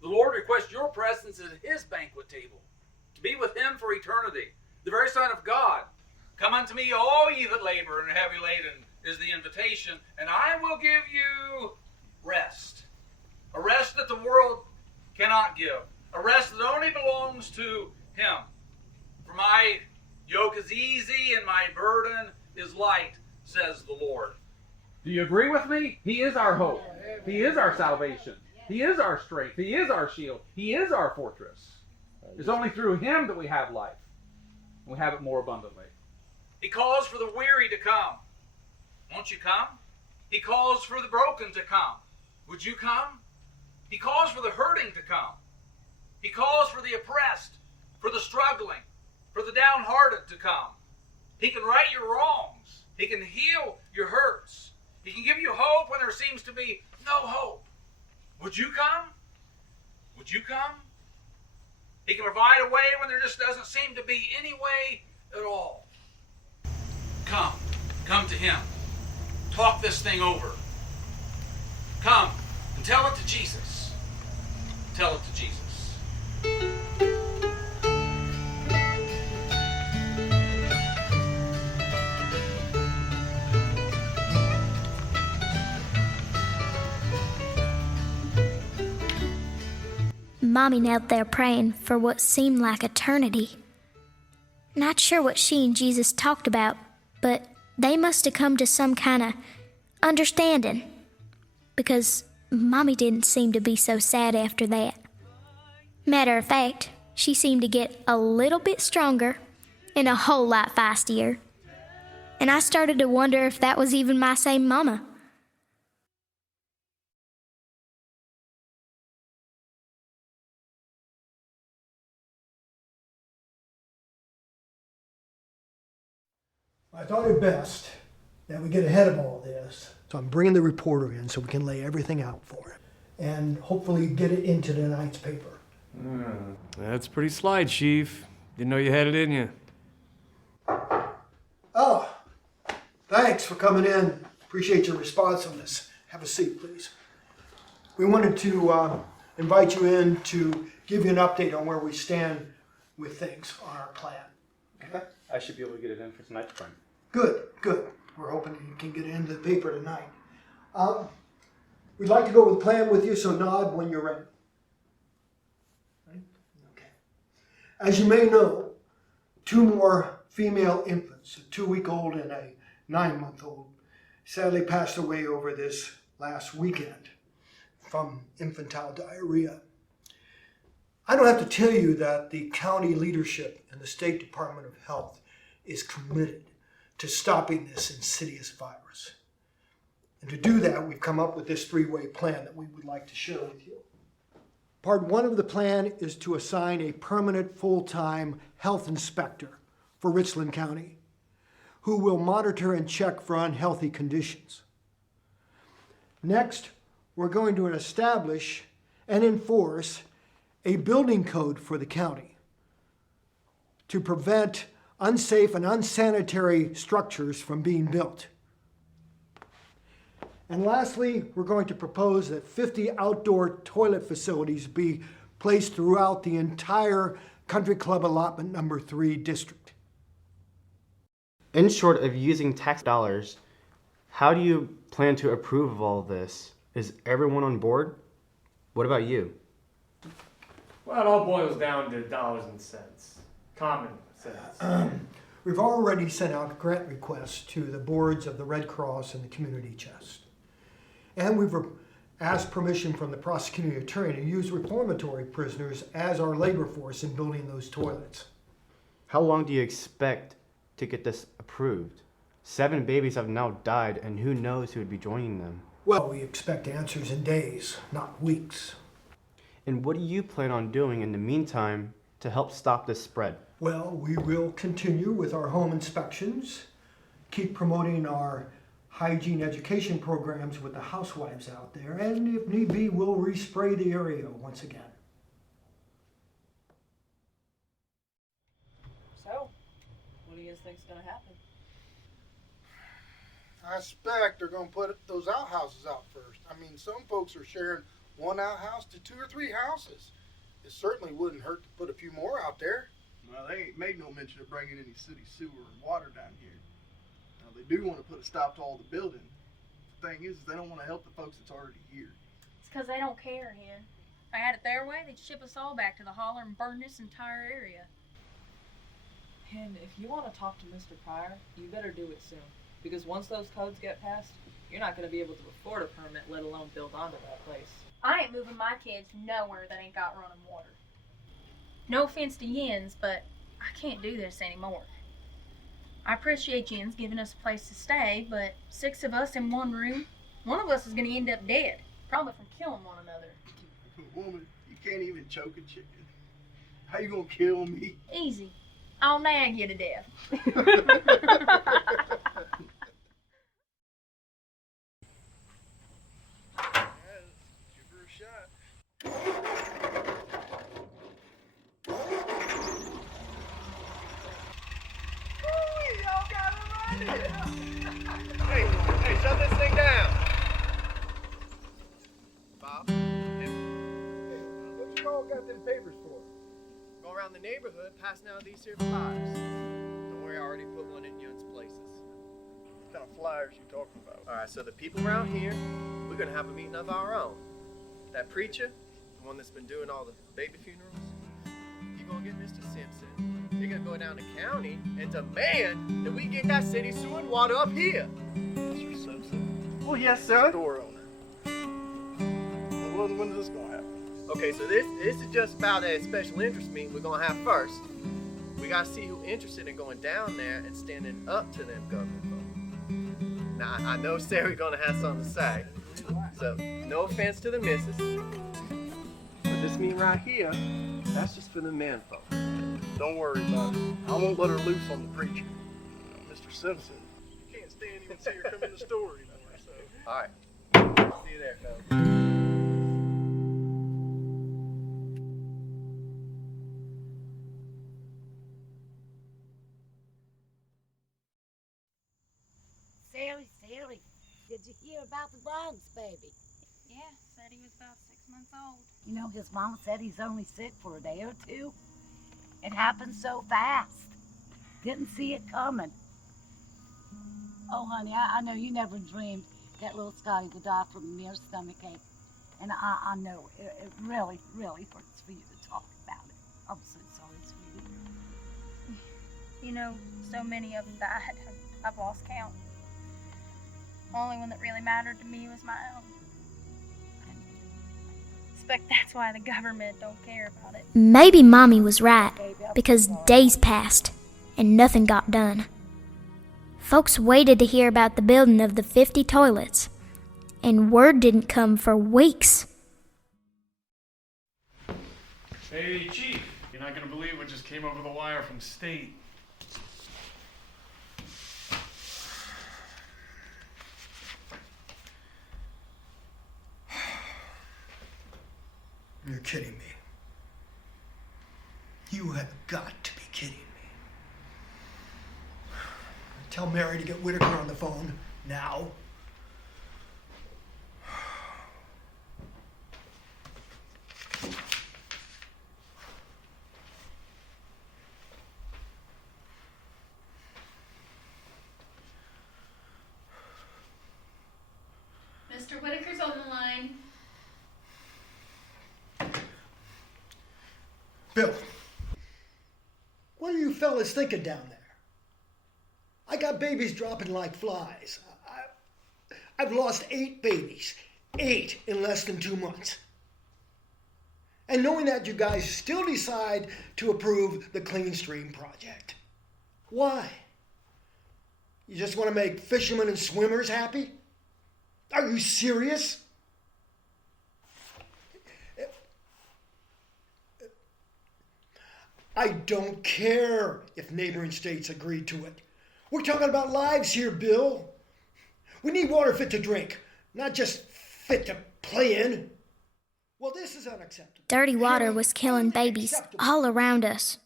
The Lord requests your presence at his banquet table, to be with him for eternity. The very Son of God. "Come unto me, all ye that labor and are heavy laden," is the invitation, "and I will give you rest." A rest that the world cannot give. A rest that only belongs to him. "For my yoke is easy and my burden is light," says the Lord. Do you agree with me? He is our hope. He is our salvation. He is our strength. He is our shield. He is our fortress. It's only through him that we have life. We have it more abundantly. He calls for the weary to come. Won't you come? He calls for the broken to come. Would you come? He calls for the hurting to come. He calls for the oppressed, for the struggling, for the downhearted to come. He can right your wrongs. He can heal your hurts. He can give you hope when there seems to be no hope. Would you come? Would you come? He can provide a way when there just doesn't seem to be any way at all. Come. Come to him. Talk this thing over. Come and tell it to Jesus. Tell it to Jesus. Mommy knelt there praying for what seemed like eternity. Not sure what she and Jesus talked about, but they must have come to some kind of understanding, because Mommy didn't seem to be so sad after that. Matter of fact, she seemed to get a little bit stronger and a whole lot feistier. And I started to wonder if that was even my same mama. I thought it best that we get ahead of all this. So I'm bringing the reporter in so we can lay everything out for him and hopefully get it into tonight's paper. That's pretty sly, Chief. Didn't know you had it in you. Oh, thanks for coming in. Appreciate your responsiveness. Have a seat, please. We wanted to invite you in to give you an update on where we stand with things on our plan. Okay. I should be able to get it in for tonight's print. Good, good. We're hoping you can get it into the paper tonight. We'd like to go over the plan with you, so nod when you're ready. Right? Okay. As you may know, 2 more female infants, a 2-week-old and a 9-month-old, sadly passed away over this last weekend from infantile diarrhea. I don't have to tell you that the county leadership and the State Department of Health is committed to stopping this insidious virus. And to do that, we've come up with this 3-way plan that we would like to share with you. Part 1 of the plan is to assign a permanent full-time health inspector for Richland County who will monitor and check for unhealthy conditions. Next, we're going to establish and enforce a building code for the county to prevent unsafe and unsanitary structures from being built. And lastly, we're going to propose that 50 outdoor toilet facilities be placed throughout the entire Country Club Allotment Number 3 district. In short of using tax dollars, how do you plan to approve of all of this? Is everyone on board? What about you? Well, it all boils down to dollars and cents. Common sense. We've already sent out grant requests to the boards of the Red Cross and the Community Chest. And we've asked permission from the prosecuting attorney to use reformatory prisoners as our labor force in building those toilets. How long do you expect to get this approved? 7 babies have now died, and who knows who would be joining them? Well, we expect answers in days, not weeks. And what do you plan on doing in the meantime to help stop this spread? Well, we will continue with our home inspections, keep promoting our hygiene education programs with the housewives out there, and if need be, we'll respray the area once again. So, what do you guys think's gonna happen? I expect they're going to put those outhouses out first. I mean, some folks are sharing one outhouse to 2 or 3 houses. It certainly wouldn't hurt to put a few more out there. Well, they ain't made no mention of bringing any city sewer and water down here. Now, they do want to put a stop to all the building. The thing is, they don't want to help the folks that's already here. It's because they don't care, Hen. If I had it their way, they'd ship us all back to the holler and burn this entire area. And if you want to talk to Mr. Pryor, you better do it soon. Because once those codes get passed, you're not going to be able to afford a permit, let alone build onto that place. I ain't moving my kids nowhere that ain't got running water. No offense to Jens, but I can't do this anymore. I appreciate Jens giving us a place to stay, but 6 of us in one room, one of us is going to end up dead. Probably from killing one another. Woman, you can't even choke a chicken. How you going to kill me? Easy. I'll nag you to death. Hey, shut this thing down. Bob, What you all got them papers for? go around the neighborhood passing out these here flyers. Don't worry, I already put one in Yun's places. What kind of flyers you talking about? Alright, so the people around here, we're gonna have a meeting of our own. That preacher, the one that's been doing all the baby funerals, you gonna get Mr. Simpson. You're gonna go down to county and demand that we get that city sewer and water up here. Mr. Simpson? Well, yes, sir. Store owner. Well, when is this going to happen? Okay, so this is just about a special interest meeting we're gonna have first. We gotta see who's interested in going down there and standing up to them government folks. Now, I know Sarah's gonna have something to say, so no offense to the missus, but this meeting right here, that's just for the men folk. Don't worry about it. I won't let her loose on the preacher. Mr. Simpson, you can't stand even see her come in the store anymore, so. All right, see you there, fellas. Sally, did you hear about the Bronx baby? Yeah, said he was about 6 months old. You know, his mama said he's only sick for a day or 2. It happened so fast. Didn't see it coming. Oh, honey, I know you never dreamed that little Scotty would die from a mere stomach ache. And I know it really, really hurts for you to talk about it. I'm so sorry, sweetie. You know, so many of them died. I've lost count. The only one that really mattered to me was my own. I expect that's why the government don't care about it. Maybe Mommy was right, because days passed and nothing got done. Folks waited to hear about the building of the 50 toilets, and word didn't come for weeks. Hey, Chief, you're not gonna believe what just came over the wire from state. You're kidding me. You have got to be kidding me. Tell Mary to get Whitaker on the phone now. Mr. Whitaker's on the line. Bill, what are you fellas thinking down there? I got babies dropping like flies. I've lost 8 babies. 8 in less than 2 months. And knowing that you guys still decide to approve the Clean Stream project. Why? You just want to make fishermen and swimmers happy? Are you serious? I don't care if neighboring states agree to it. We're talking about lives here, Bill. We need water fit to drink, not just fit to play in. Well, this is unacceptable. Dirty water was killing babies all around us.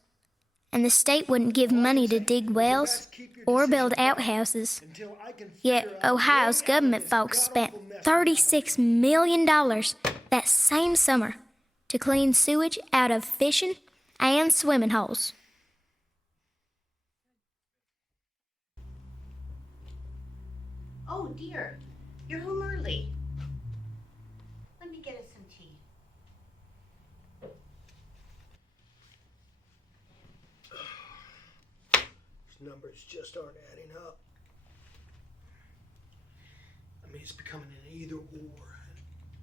And the state wouldn't give money to dig wells or build outhouses. Yet Ohio's government folks spent $36 million that same summer to clean sewage out of fishing and swimming holes. Oh dear, you're home early. Let me get us some tea. These numbers just aren't adding up. I mean, it's becoming an either or.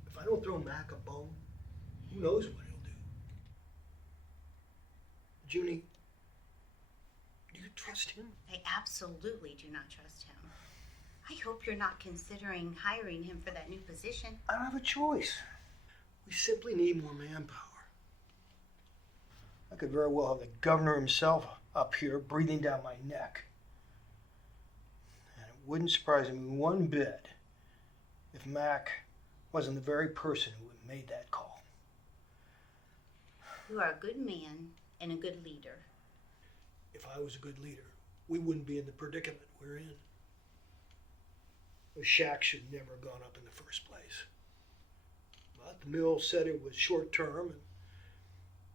If I don't throw Mac a bone, who knows what he'll do? Junie, do you trust him? I absolutely do not trust him. I hope you're not considering hiring him for that new position. I don't have a choice. We simply need more manpower. I could very well have the governor himself up here breathing down my neck. And it wouldn't surprise me one bit if Mac wasn't the very person who had made that call. You are a good man and a good leader. If I was a good leader, we wouldn't be in the predicament we're in. The shack should never have gone up in the first place. But the mill said it was short term, and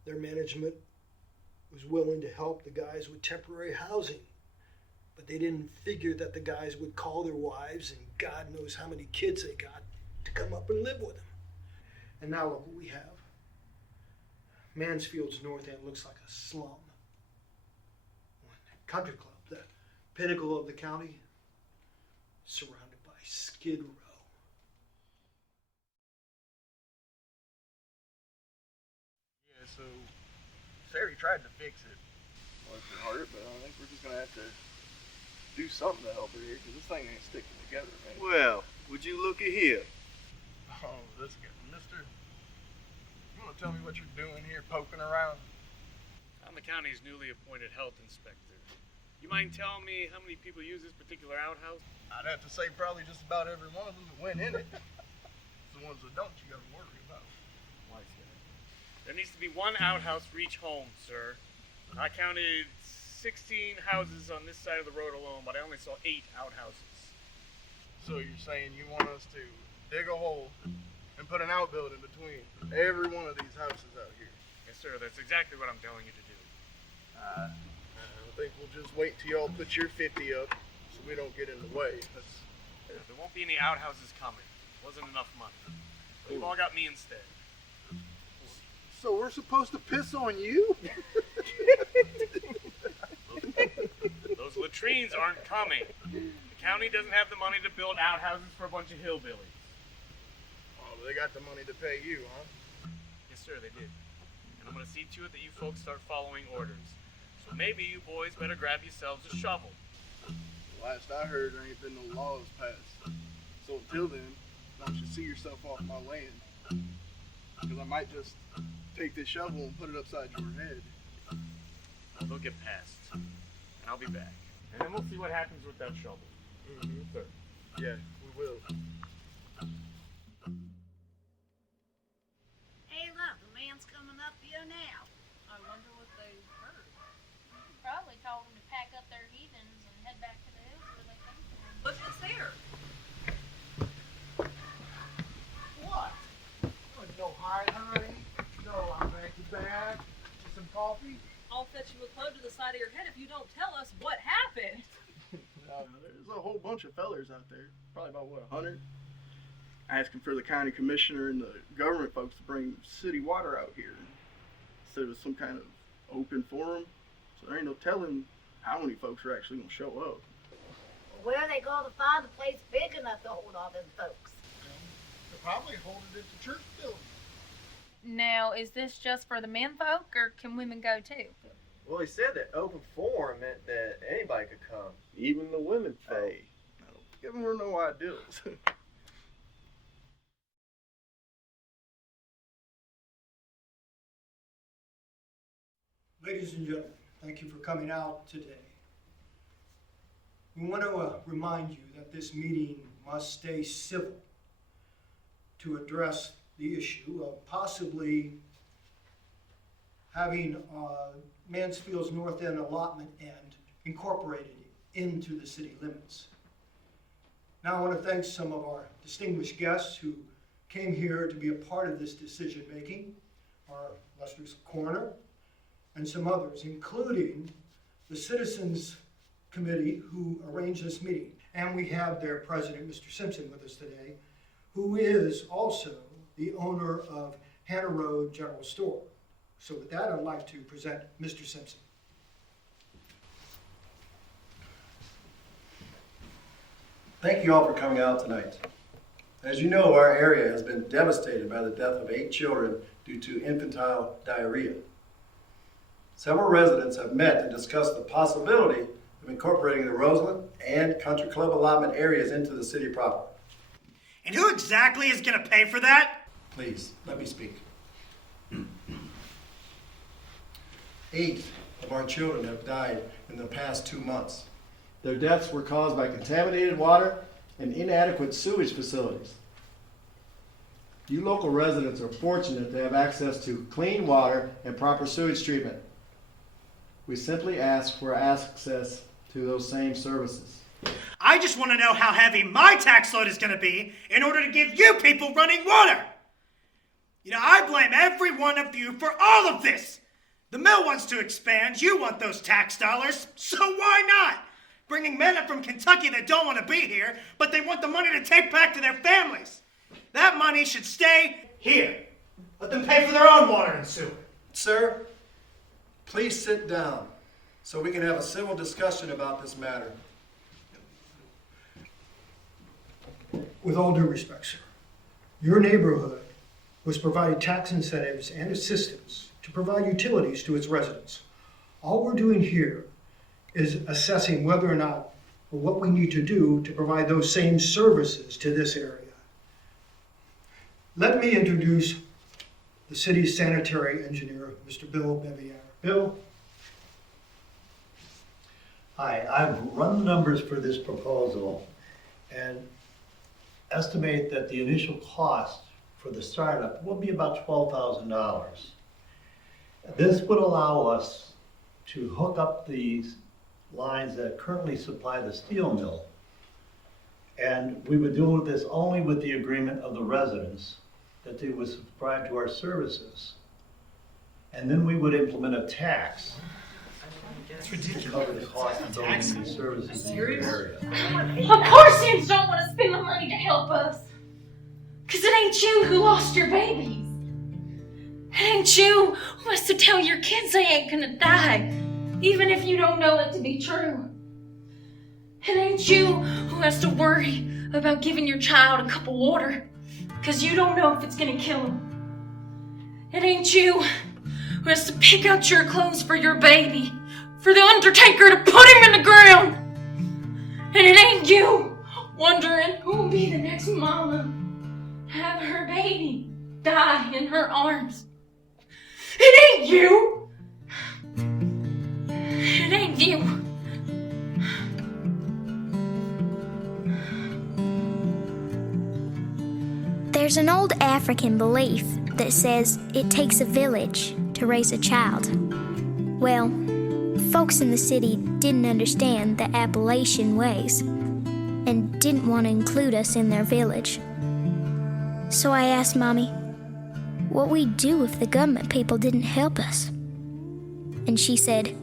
their management was willing to help the guys with temporary housing. But they didn't figure that the guys would call their wives and God knows how many kids they got to come up and live with them. And now look what we have. Mansfield's north end looks like a slum. Country club, the pinnacle of the county, surrounded by Skid Row. Yeah, so Sari tried to fix it. Well, it hurt, but I think we're just gonna have to do something to help her here, because this thing ain't sticking together, man. Well, would you look at here? Oh, this guy, mister. You wanna tell me what you're doing here, poking around? I'm the county's newly appointed health inspector. You mind telling me how many people use this particular outhouse? I'd have to say probably just about every one of them that went in it. The ones that don't, you gotta worry about. Why, sir? There needs to be one outhouse for each home, sir. I counted 16 houses on this side of the road alone, but I only saw 8 outhouses. So you're saying you want us to dig a hole and put an outbuilding between every one of these houses out here? Yes, sir, that's exactly what I'm telling you to do. I think we'll just wait till y'all put your 50 up so we don't get in the way. There won't be any outhouses coming. Wasn't enough money. So you've all got me instead. So we're supposed to piss on you? Those latrines aren't coming. The county doesn't have the money to build outhouses for a bunch of hillbillies. Oh, but they got the money to pay you, huh? Yes, sir, they did. And I'm going to see to it that you folks start following orders. So maybe you boys better grab yourselves a shovel. Last I heard, there ain't been no laws passed. So until then, why don't you see yourself off my land? Because I might just take this shovel and put it upside your head. They'll get passed. And I'll be back. And then we'll see what happens with that shovel. Mm-hmm. Sir. Yeah, we will. Hey, look, the man's coming up here now. I wonder what they heard. Probably told them to pack up their heathens and head back to the hills where they came from. What's this here? What? Oh, no hi, honey. No, I'm back to back. Just some coffee. I'll fetch you a club to the side of your head if you don't tell us what happened. There's a whole bunch of fellers out there. Probably about, 100? Asking for the county commissioner and the government folks to bring city water out here. Said it was some kind of open forum. So there ain't no telling how many folks are actually going to show up. Where are they going to find a place big enough to hold all them folks? They're probably holding it at the church building. Now, is this just for the men folk, or can women go too? Well, he said that open forum meant that anybody could come. Even the women. Hey, no, giving her no ideals. Ladies and gentlemen, thank you for coming out today. We want to remind you that this meeting must stay civil to address the issue of possibly having Mansfield's North End allotment end incorporated into the city limits. Now I want to thank some of our distinguished guests who came here to be a part of this decision making, our illustrious coroner, and some others, including the Citizens Committee who arranged this meeting. And we have their president, Mr. Simpson, with us today, who is also the owner of Hannah Road General Store. So with that, I'd like to present Mr. Simpson. Thank you all for coming out tonight. As you know, our area has been devastated by the death of 8 children due to infantile diarrhea. Several residents have met to discuss the possibility of incorporating the Roseland and Country Club allotment areas into the city proper. And who exactly is going to pay for that? Please, let me speak. 8 of our children have died in the past 2 months. Their deaths were caused by contaminated water and inadequate sewage facilities. You local residents are fortunate to have access to clean water and proper sewage treatment. We simply ask for access to those same services. I just want to know how heavy my tax load is going to be in order to give you people running water. You know, I blame every one of you for all of this. The mill wants to expand, you want those tax dollars, so why not? Bringing men up from Kentucky that don't want to be here, but they want the money to take back to their families. That money should stay here. Let them pay for their own water and sewer. Sir, please sit down so we can have a civil discussion about this matter. With all due respect, sir, your neighborhood was providing tax incentives and assistance to provide utilities to its residents. All we're doing here is assessing whether or not, or what we need to do to provide those same services to this area. Let me introduce the city's sanitary engineer, Mr. Bill Bevier. Bill? Hi, I've run the numbers for this proposal and estimate that the initial cost for the startup will be about $12,000. This would allow us to hook up these lines that currently supply the steel mill. And we would do this only with the agreement of the residents that they would subscribe to our services. And then we would implement a tax to cover the cost of those these services in your area. Of course you don't want to spend the money to help us. Because it ain't you who lost your babies. It ain't you who has to tell your kids they ain't gonna die, even if you don't know it to be true. It ain't you who has to worry about giving your child a cup of water, because you don't know if it's gonna kill him. It ain't you who has to pick out your clothes for your baby, for the undertaker to put him in the ground. And it ain't you wondering who will be the next mama to have her baby die in her arms. It ain't you. It ain't you. There's an old African belief that says it takes a village to raise a child. Well, folks in the city didn't understand the Appalachian ways and didn't want to include us in their village. So I asked Mommy what we'd do if the government people didn't help us. And she said,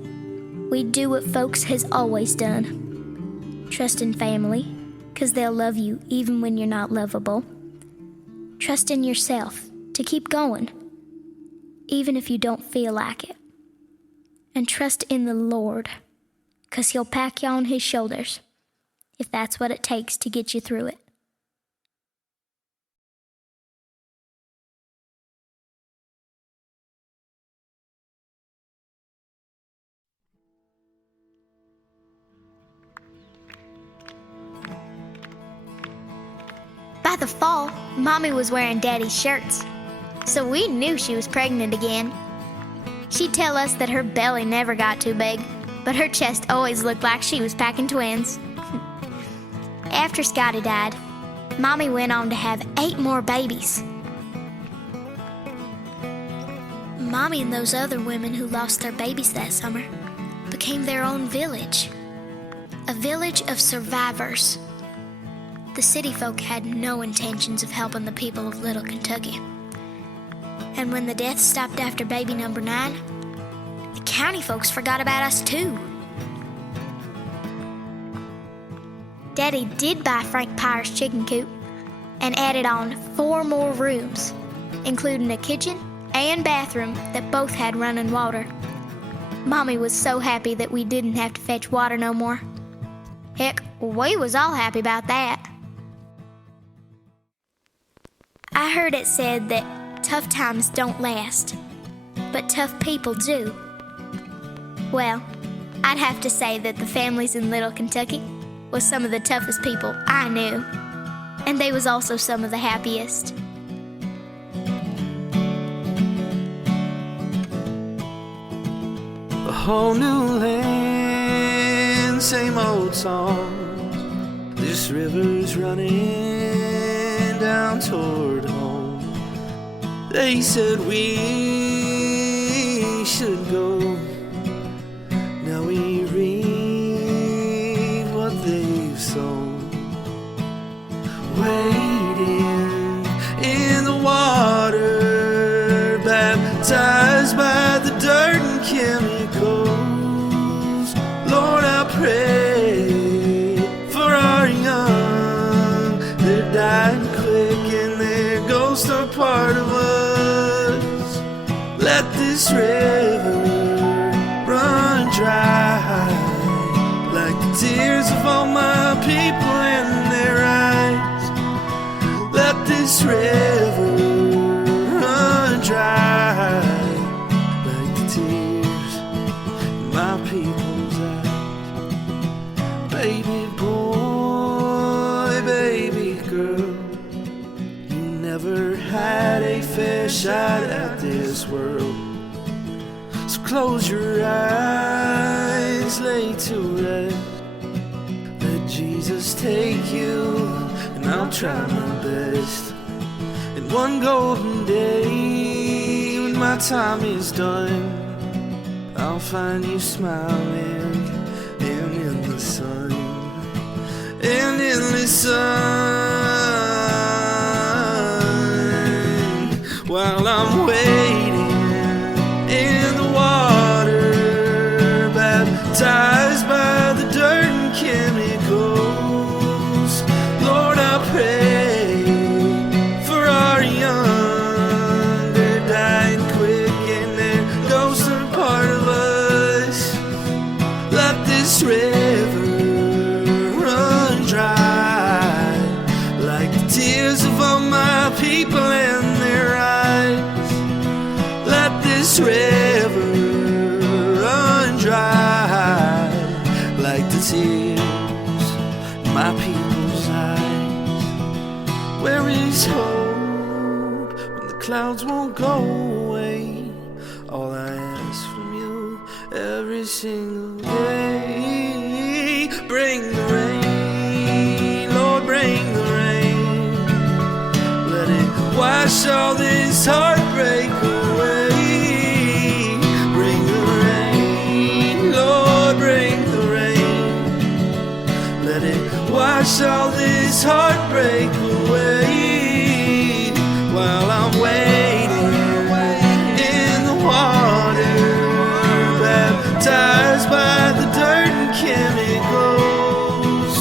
we'd do what folks has always done. Trust in family, 'cause they'll love you even when you're not lovable. Trust in yourself to keep going, even if you don't feel like it. And trust in the Lord, 'cause He'll pack you on His shoulders, if that's what it takes to get you through it. By the fall, Mommy was wearing Daddy's shirts, so we knew she was pregnant again. She'd tell us that her belly never got too big, but her chest always looked like she was packing twins. After Scotty died, Mommy went on to have 8 more babies. Mommy and those other women who lost their babies that summer became their own village. A village of survivors. The city folk had no intentions of helping the people of Little Kentucky. And when the deaths stopped after baby number 9, the county folks forgot about us too. Daddy did buy Frank Pyre's chicken coop and added on 4 more rooms, including a kitchen and bathroom that both had running water. Mommy was so happy that we didn't have to fetch water no more. Heck, we was all happy about that. I heard it said that tough times don't last, but tough people do. Well, I'd have to say that the families in Little Kentucky was some of the toughest people I knew, and they was also some of the happiest. A whole new land, same old songs. This river's running down toward home. They said we should go. Now we reap what they've sown. Waiting in the water, baptized by the dirt and chemicals. Lord, I pray for our young. They're dying quick and their ghosts are part of us. Let this river run dry, like the tears of all my people in their eyes. Let this river run dry, like the tears in my people's eyes. Baby boy, baby girl, you never had a fair shot at this world. So close your eyes, lay to rest. Let Jesus take you, and I'll try my best. And one golden day, when my time is done, I'll find you smiling and in the sun, and in the sun. While I'm waiting in the water, baptized by the dirt and chemicals. Lord, I pray for our young. They're dying quick and their ghosts are part of us. Let this river run dry, like the tears of all my people and their eyes. Let this river run dry, like the tears in my people's eyes. Where is hope when the clouds won't go away? All I ask from you every single day, bring the rain, Lord, bring the rain. Let it wash all this heartbreak away. Bring the rain, Lord, bring the rain. Let it wash all this heartbreak away. While I'm waiting in the water, baptized by the dirt and chemicals.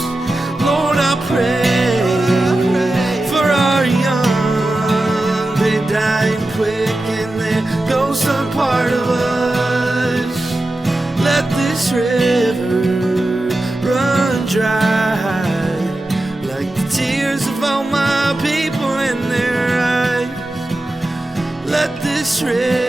Lord, I pray for our young. They're dying quick and their ghosts are part of us. Let this river run dry, like the tears of all my people in their eyes. Let this river